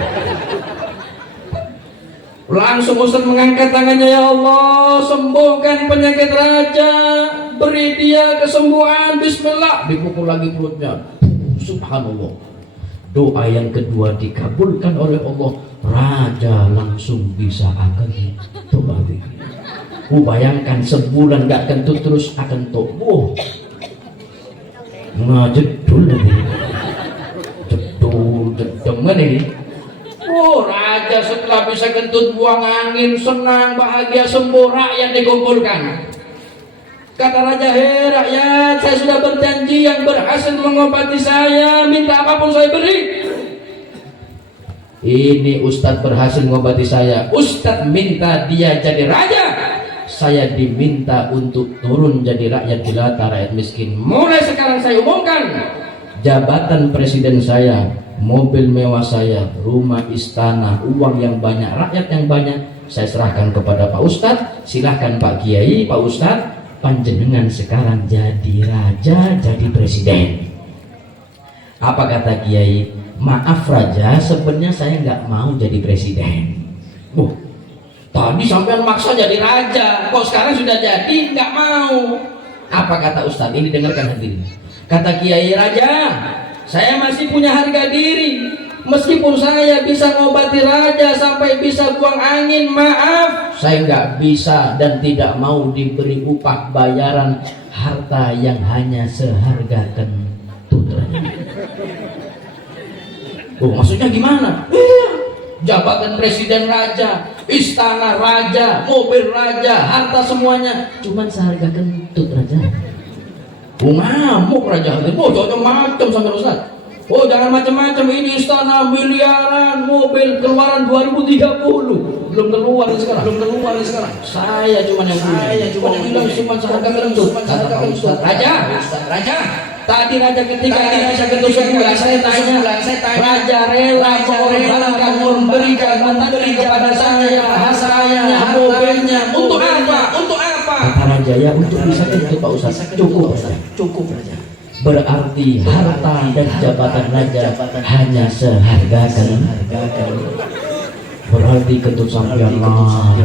Langsung Ustadz mengangkat tangannya, ya Allah, sembuhkan penyakit raja, beri dia kesembuhan, bismillah. Dipukul lagi perutnya. Subhanallah. Doa yang kedua dikabulkan oleh Allah, raja langsung bisa akan tobat. Bayangkan sebulan gak kentut terus akan tobat. Jedul lagi. Jedul ini. Raja setelah bisa kentut, buang angin, senang, bahagia, sembuh, rakyat dikumpulkan. Kata raja, hei rakyat, saya sudah berjanji yang berhasil mengobati saya, minta apapun saya beri. Ini Ustadz berhasil mengobati saya, Ustadz minta dia jadi raja, saya diminta untuk turun jadi rakyat jelata, rakyat miskin. Mulai sekarang saya umumkan, jabatan presiden saya, mobil mewah saya, rumah istana, uang yang banyak, rakyat yang banyak, saya serahkan kepada Pak Ustadz. Silahkan Pak Kiai, Pak Ustadz, panjenengan sekarang jadi raja, jadi presiden. Apa kata Kiai? Maaf raja, sebenarnya saya nggak mau jadi presiden. Tadi sampean maksa jadi raja, kok sekarang sudah jadi nggak mau. Apa kata Ustadz? Ini dengarkan hadirin. Kata Kiai, raja, saya masih punya harga diri. Meskipun saya bisa ngobati raja sampai bisa buang angin, maaf, saya nggak bisa dan tidak mau diberi upah bayaran harta yang hanya seharga kentut. Maksudnya gimana? Jabatan presiden raja, istana raja, mobil raja, harta semuanya cuman seharga kentut raja. Ngamuk raja. Jangan macam sama Ustaz. Jangan macam-macam, ini istana miliaran, mobil keluaran 2030 belum keluar sekarang. Saya cuma yang bilang cuma seharga kentut. Raja, tadi raja ketika bisa kentut sebulan, saya tanya, raja rela mengorbankan memberi jabatan kepada saya, mobilnya, untuk apa? Kata raja, ya untuk bisa kentut Pak Ustaz. Cukup raja. Berarti harta dan jabatan raja hanya seharga kentut. Berarti kentut sampean larang,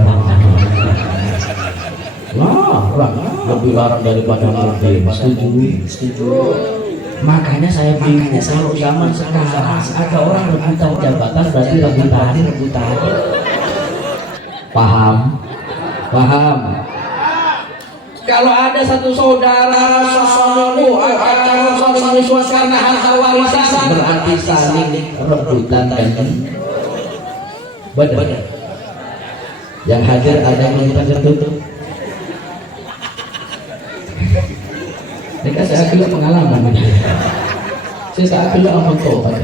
lebih larang daripada mobil. Setuju. Makanya saya bingung, kalau zaman sekarang ada orang rebutan jabatan, berarti rebutan. Paham? Kalau ada satu saudara saling karena harta warisan, berarti saling rebutan kan? Benar. Yang hadir ada yang rebutan kentut. Ini kan saya akil pengalaman. Saya akil apa tobat.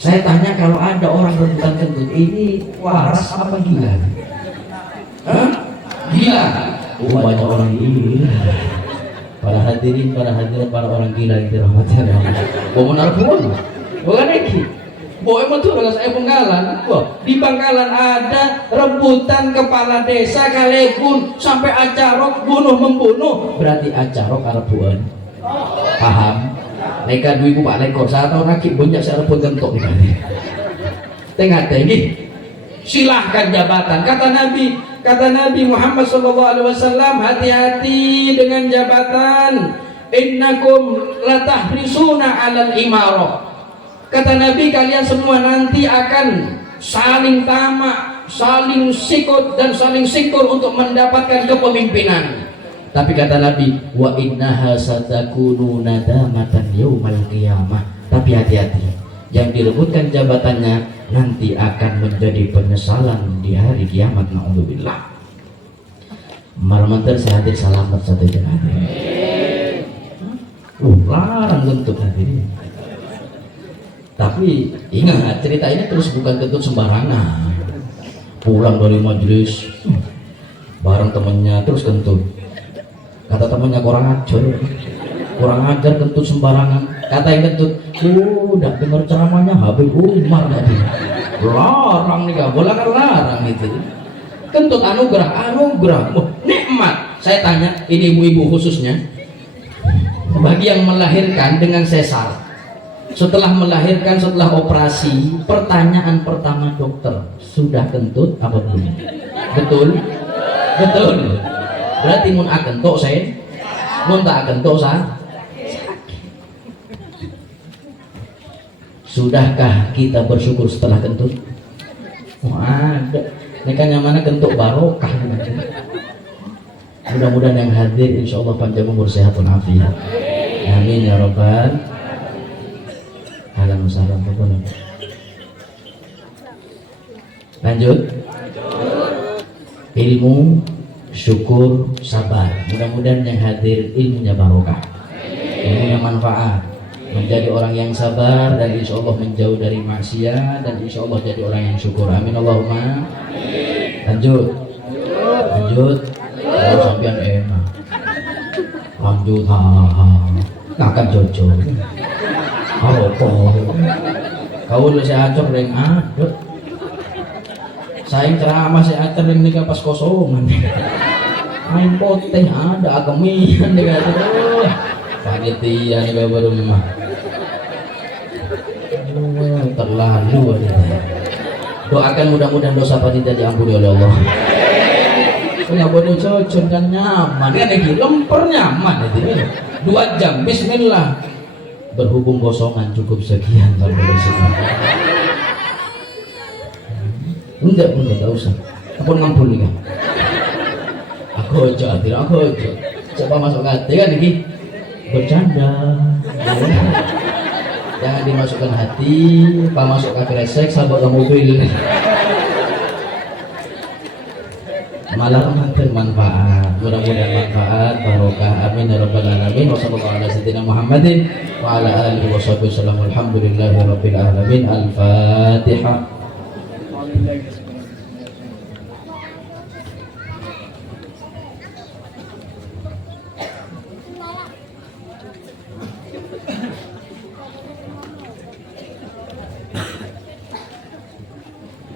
Saya tanya, kalau ada orang rebutan kentut, ini waras apa gila? Gila. Banyak orang gila. Para hadirin, para orang gila yang dirahmati Allah. Benar pun. Bukan lagi. Emang tuh kalau saya Bangkalan, di Bangkalan ada rebutan kepala desa kalekun sampai acarok bunuh-membunuh. Berarti acarok arabuan. Paham? Neka duiku Pak Lekor, saya tahu rakib banyak saya rebut kentok nih. Tengah ini. Silahkan jabatan. Kata Nabi Muhammad SAW, hati-hati dengan jabatan. Innakum latahrisuna 'alal imarah. Kata Nabi, kalian semua nanti akan saling tamak, saling sikut dan saling sikur untuk mendapatkan kepemimpinan. Tapi kata Nabi, wa innaha satakunu nadamatan yaumal qiyamah. Tapi hati-hati, yang direbutkan jabatannya nanti akan menjadi penyesalan di hari kiamat. Na'udzubillah. Marmantan saya hadir salamat satu jenazah. Larang kentut hadirin. Tapi ingat cerita ini terus bukan kentut sembarangan. Pulang dari majelis bareng temennya terus kentut. Kata temennya kurang ajar kentut sembarangan. Kata yang kentut, udah dengar ceramahnya Habib Umar tadi. Larang nih, boleh kan larang itu. Kentut anugerah, nikmat. Saya tanya, ini ibu-ibu khususnya, bagi yang melahirkan dengan sesar, setelah melahirkan, setelah operasi, pertanyaan pertama dokter, sudah kentut apa belum? Betul? Betul. Berarti mun akan tok saya, mun tak akan tok saya. Sudahkah kita bersyukur setelah kentut? Oh, ada. Ini kan yang mana kentut barokah. Mudah-mudahan yang hadir insya Allah panjang umur sehat walafiat. Amin ya rabbal. Ahlan wa sahlan. Lanjut. Ilmu, syukur, sabar. Mudah-mudahan yang hadir ilmunya barokah, ilmunya manfaat, menjadi orang yang sabar dan insya Allah menjauh dari maksiat dan insya Allah jadi orang yang syukur. Amin Allahumma. Lanjut. Kalau sampean enak. Lanjut. Akan cocok. Apa? Kau lu saya acok reng adut. Saya ceramah saya acar yang nikah pas kosongan. Main poteh ada agamian nih kata. Panitia nih baru rumah. Terlalu ada. Doakan mudah-mudahan dosa panitia diampuni oleh Allah. Punya bodoh cocok dan nyaman kan lagi lemper nyaman itu. 2 jam bismillah. Berhubung kosongan cukup sekian sampai di sini. Enggak usah. Apa ngampun nih kan? Aku aja. Coba masuk hati kan ini bercanda. Jangan dimasukkan hati, pak masuk ke kresek, sabuk ke mobil. Malah bermanfaat, mudah-mudahan manfaat, barokah, amin ya rabbal alamin. Wassallallahu ala sayyidina Muhammadin wa ala alihi washabihi wasallam. Alhamdulillahi rabbil alamin. Al-Fatihah.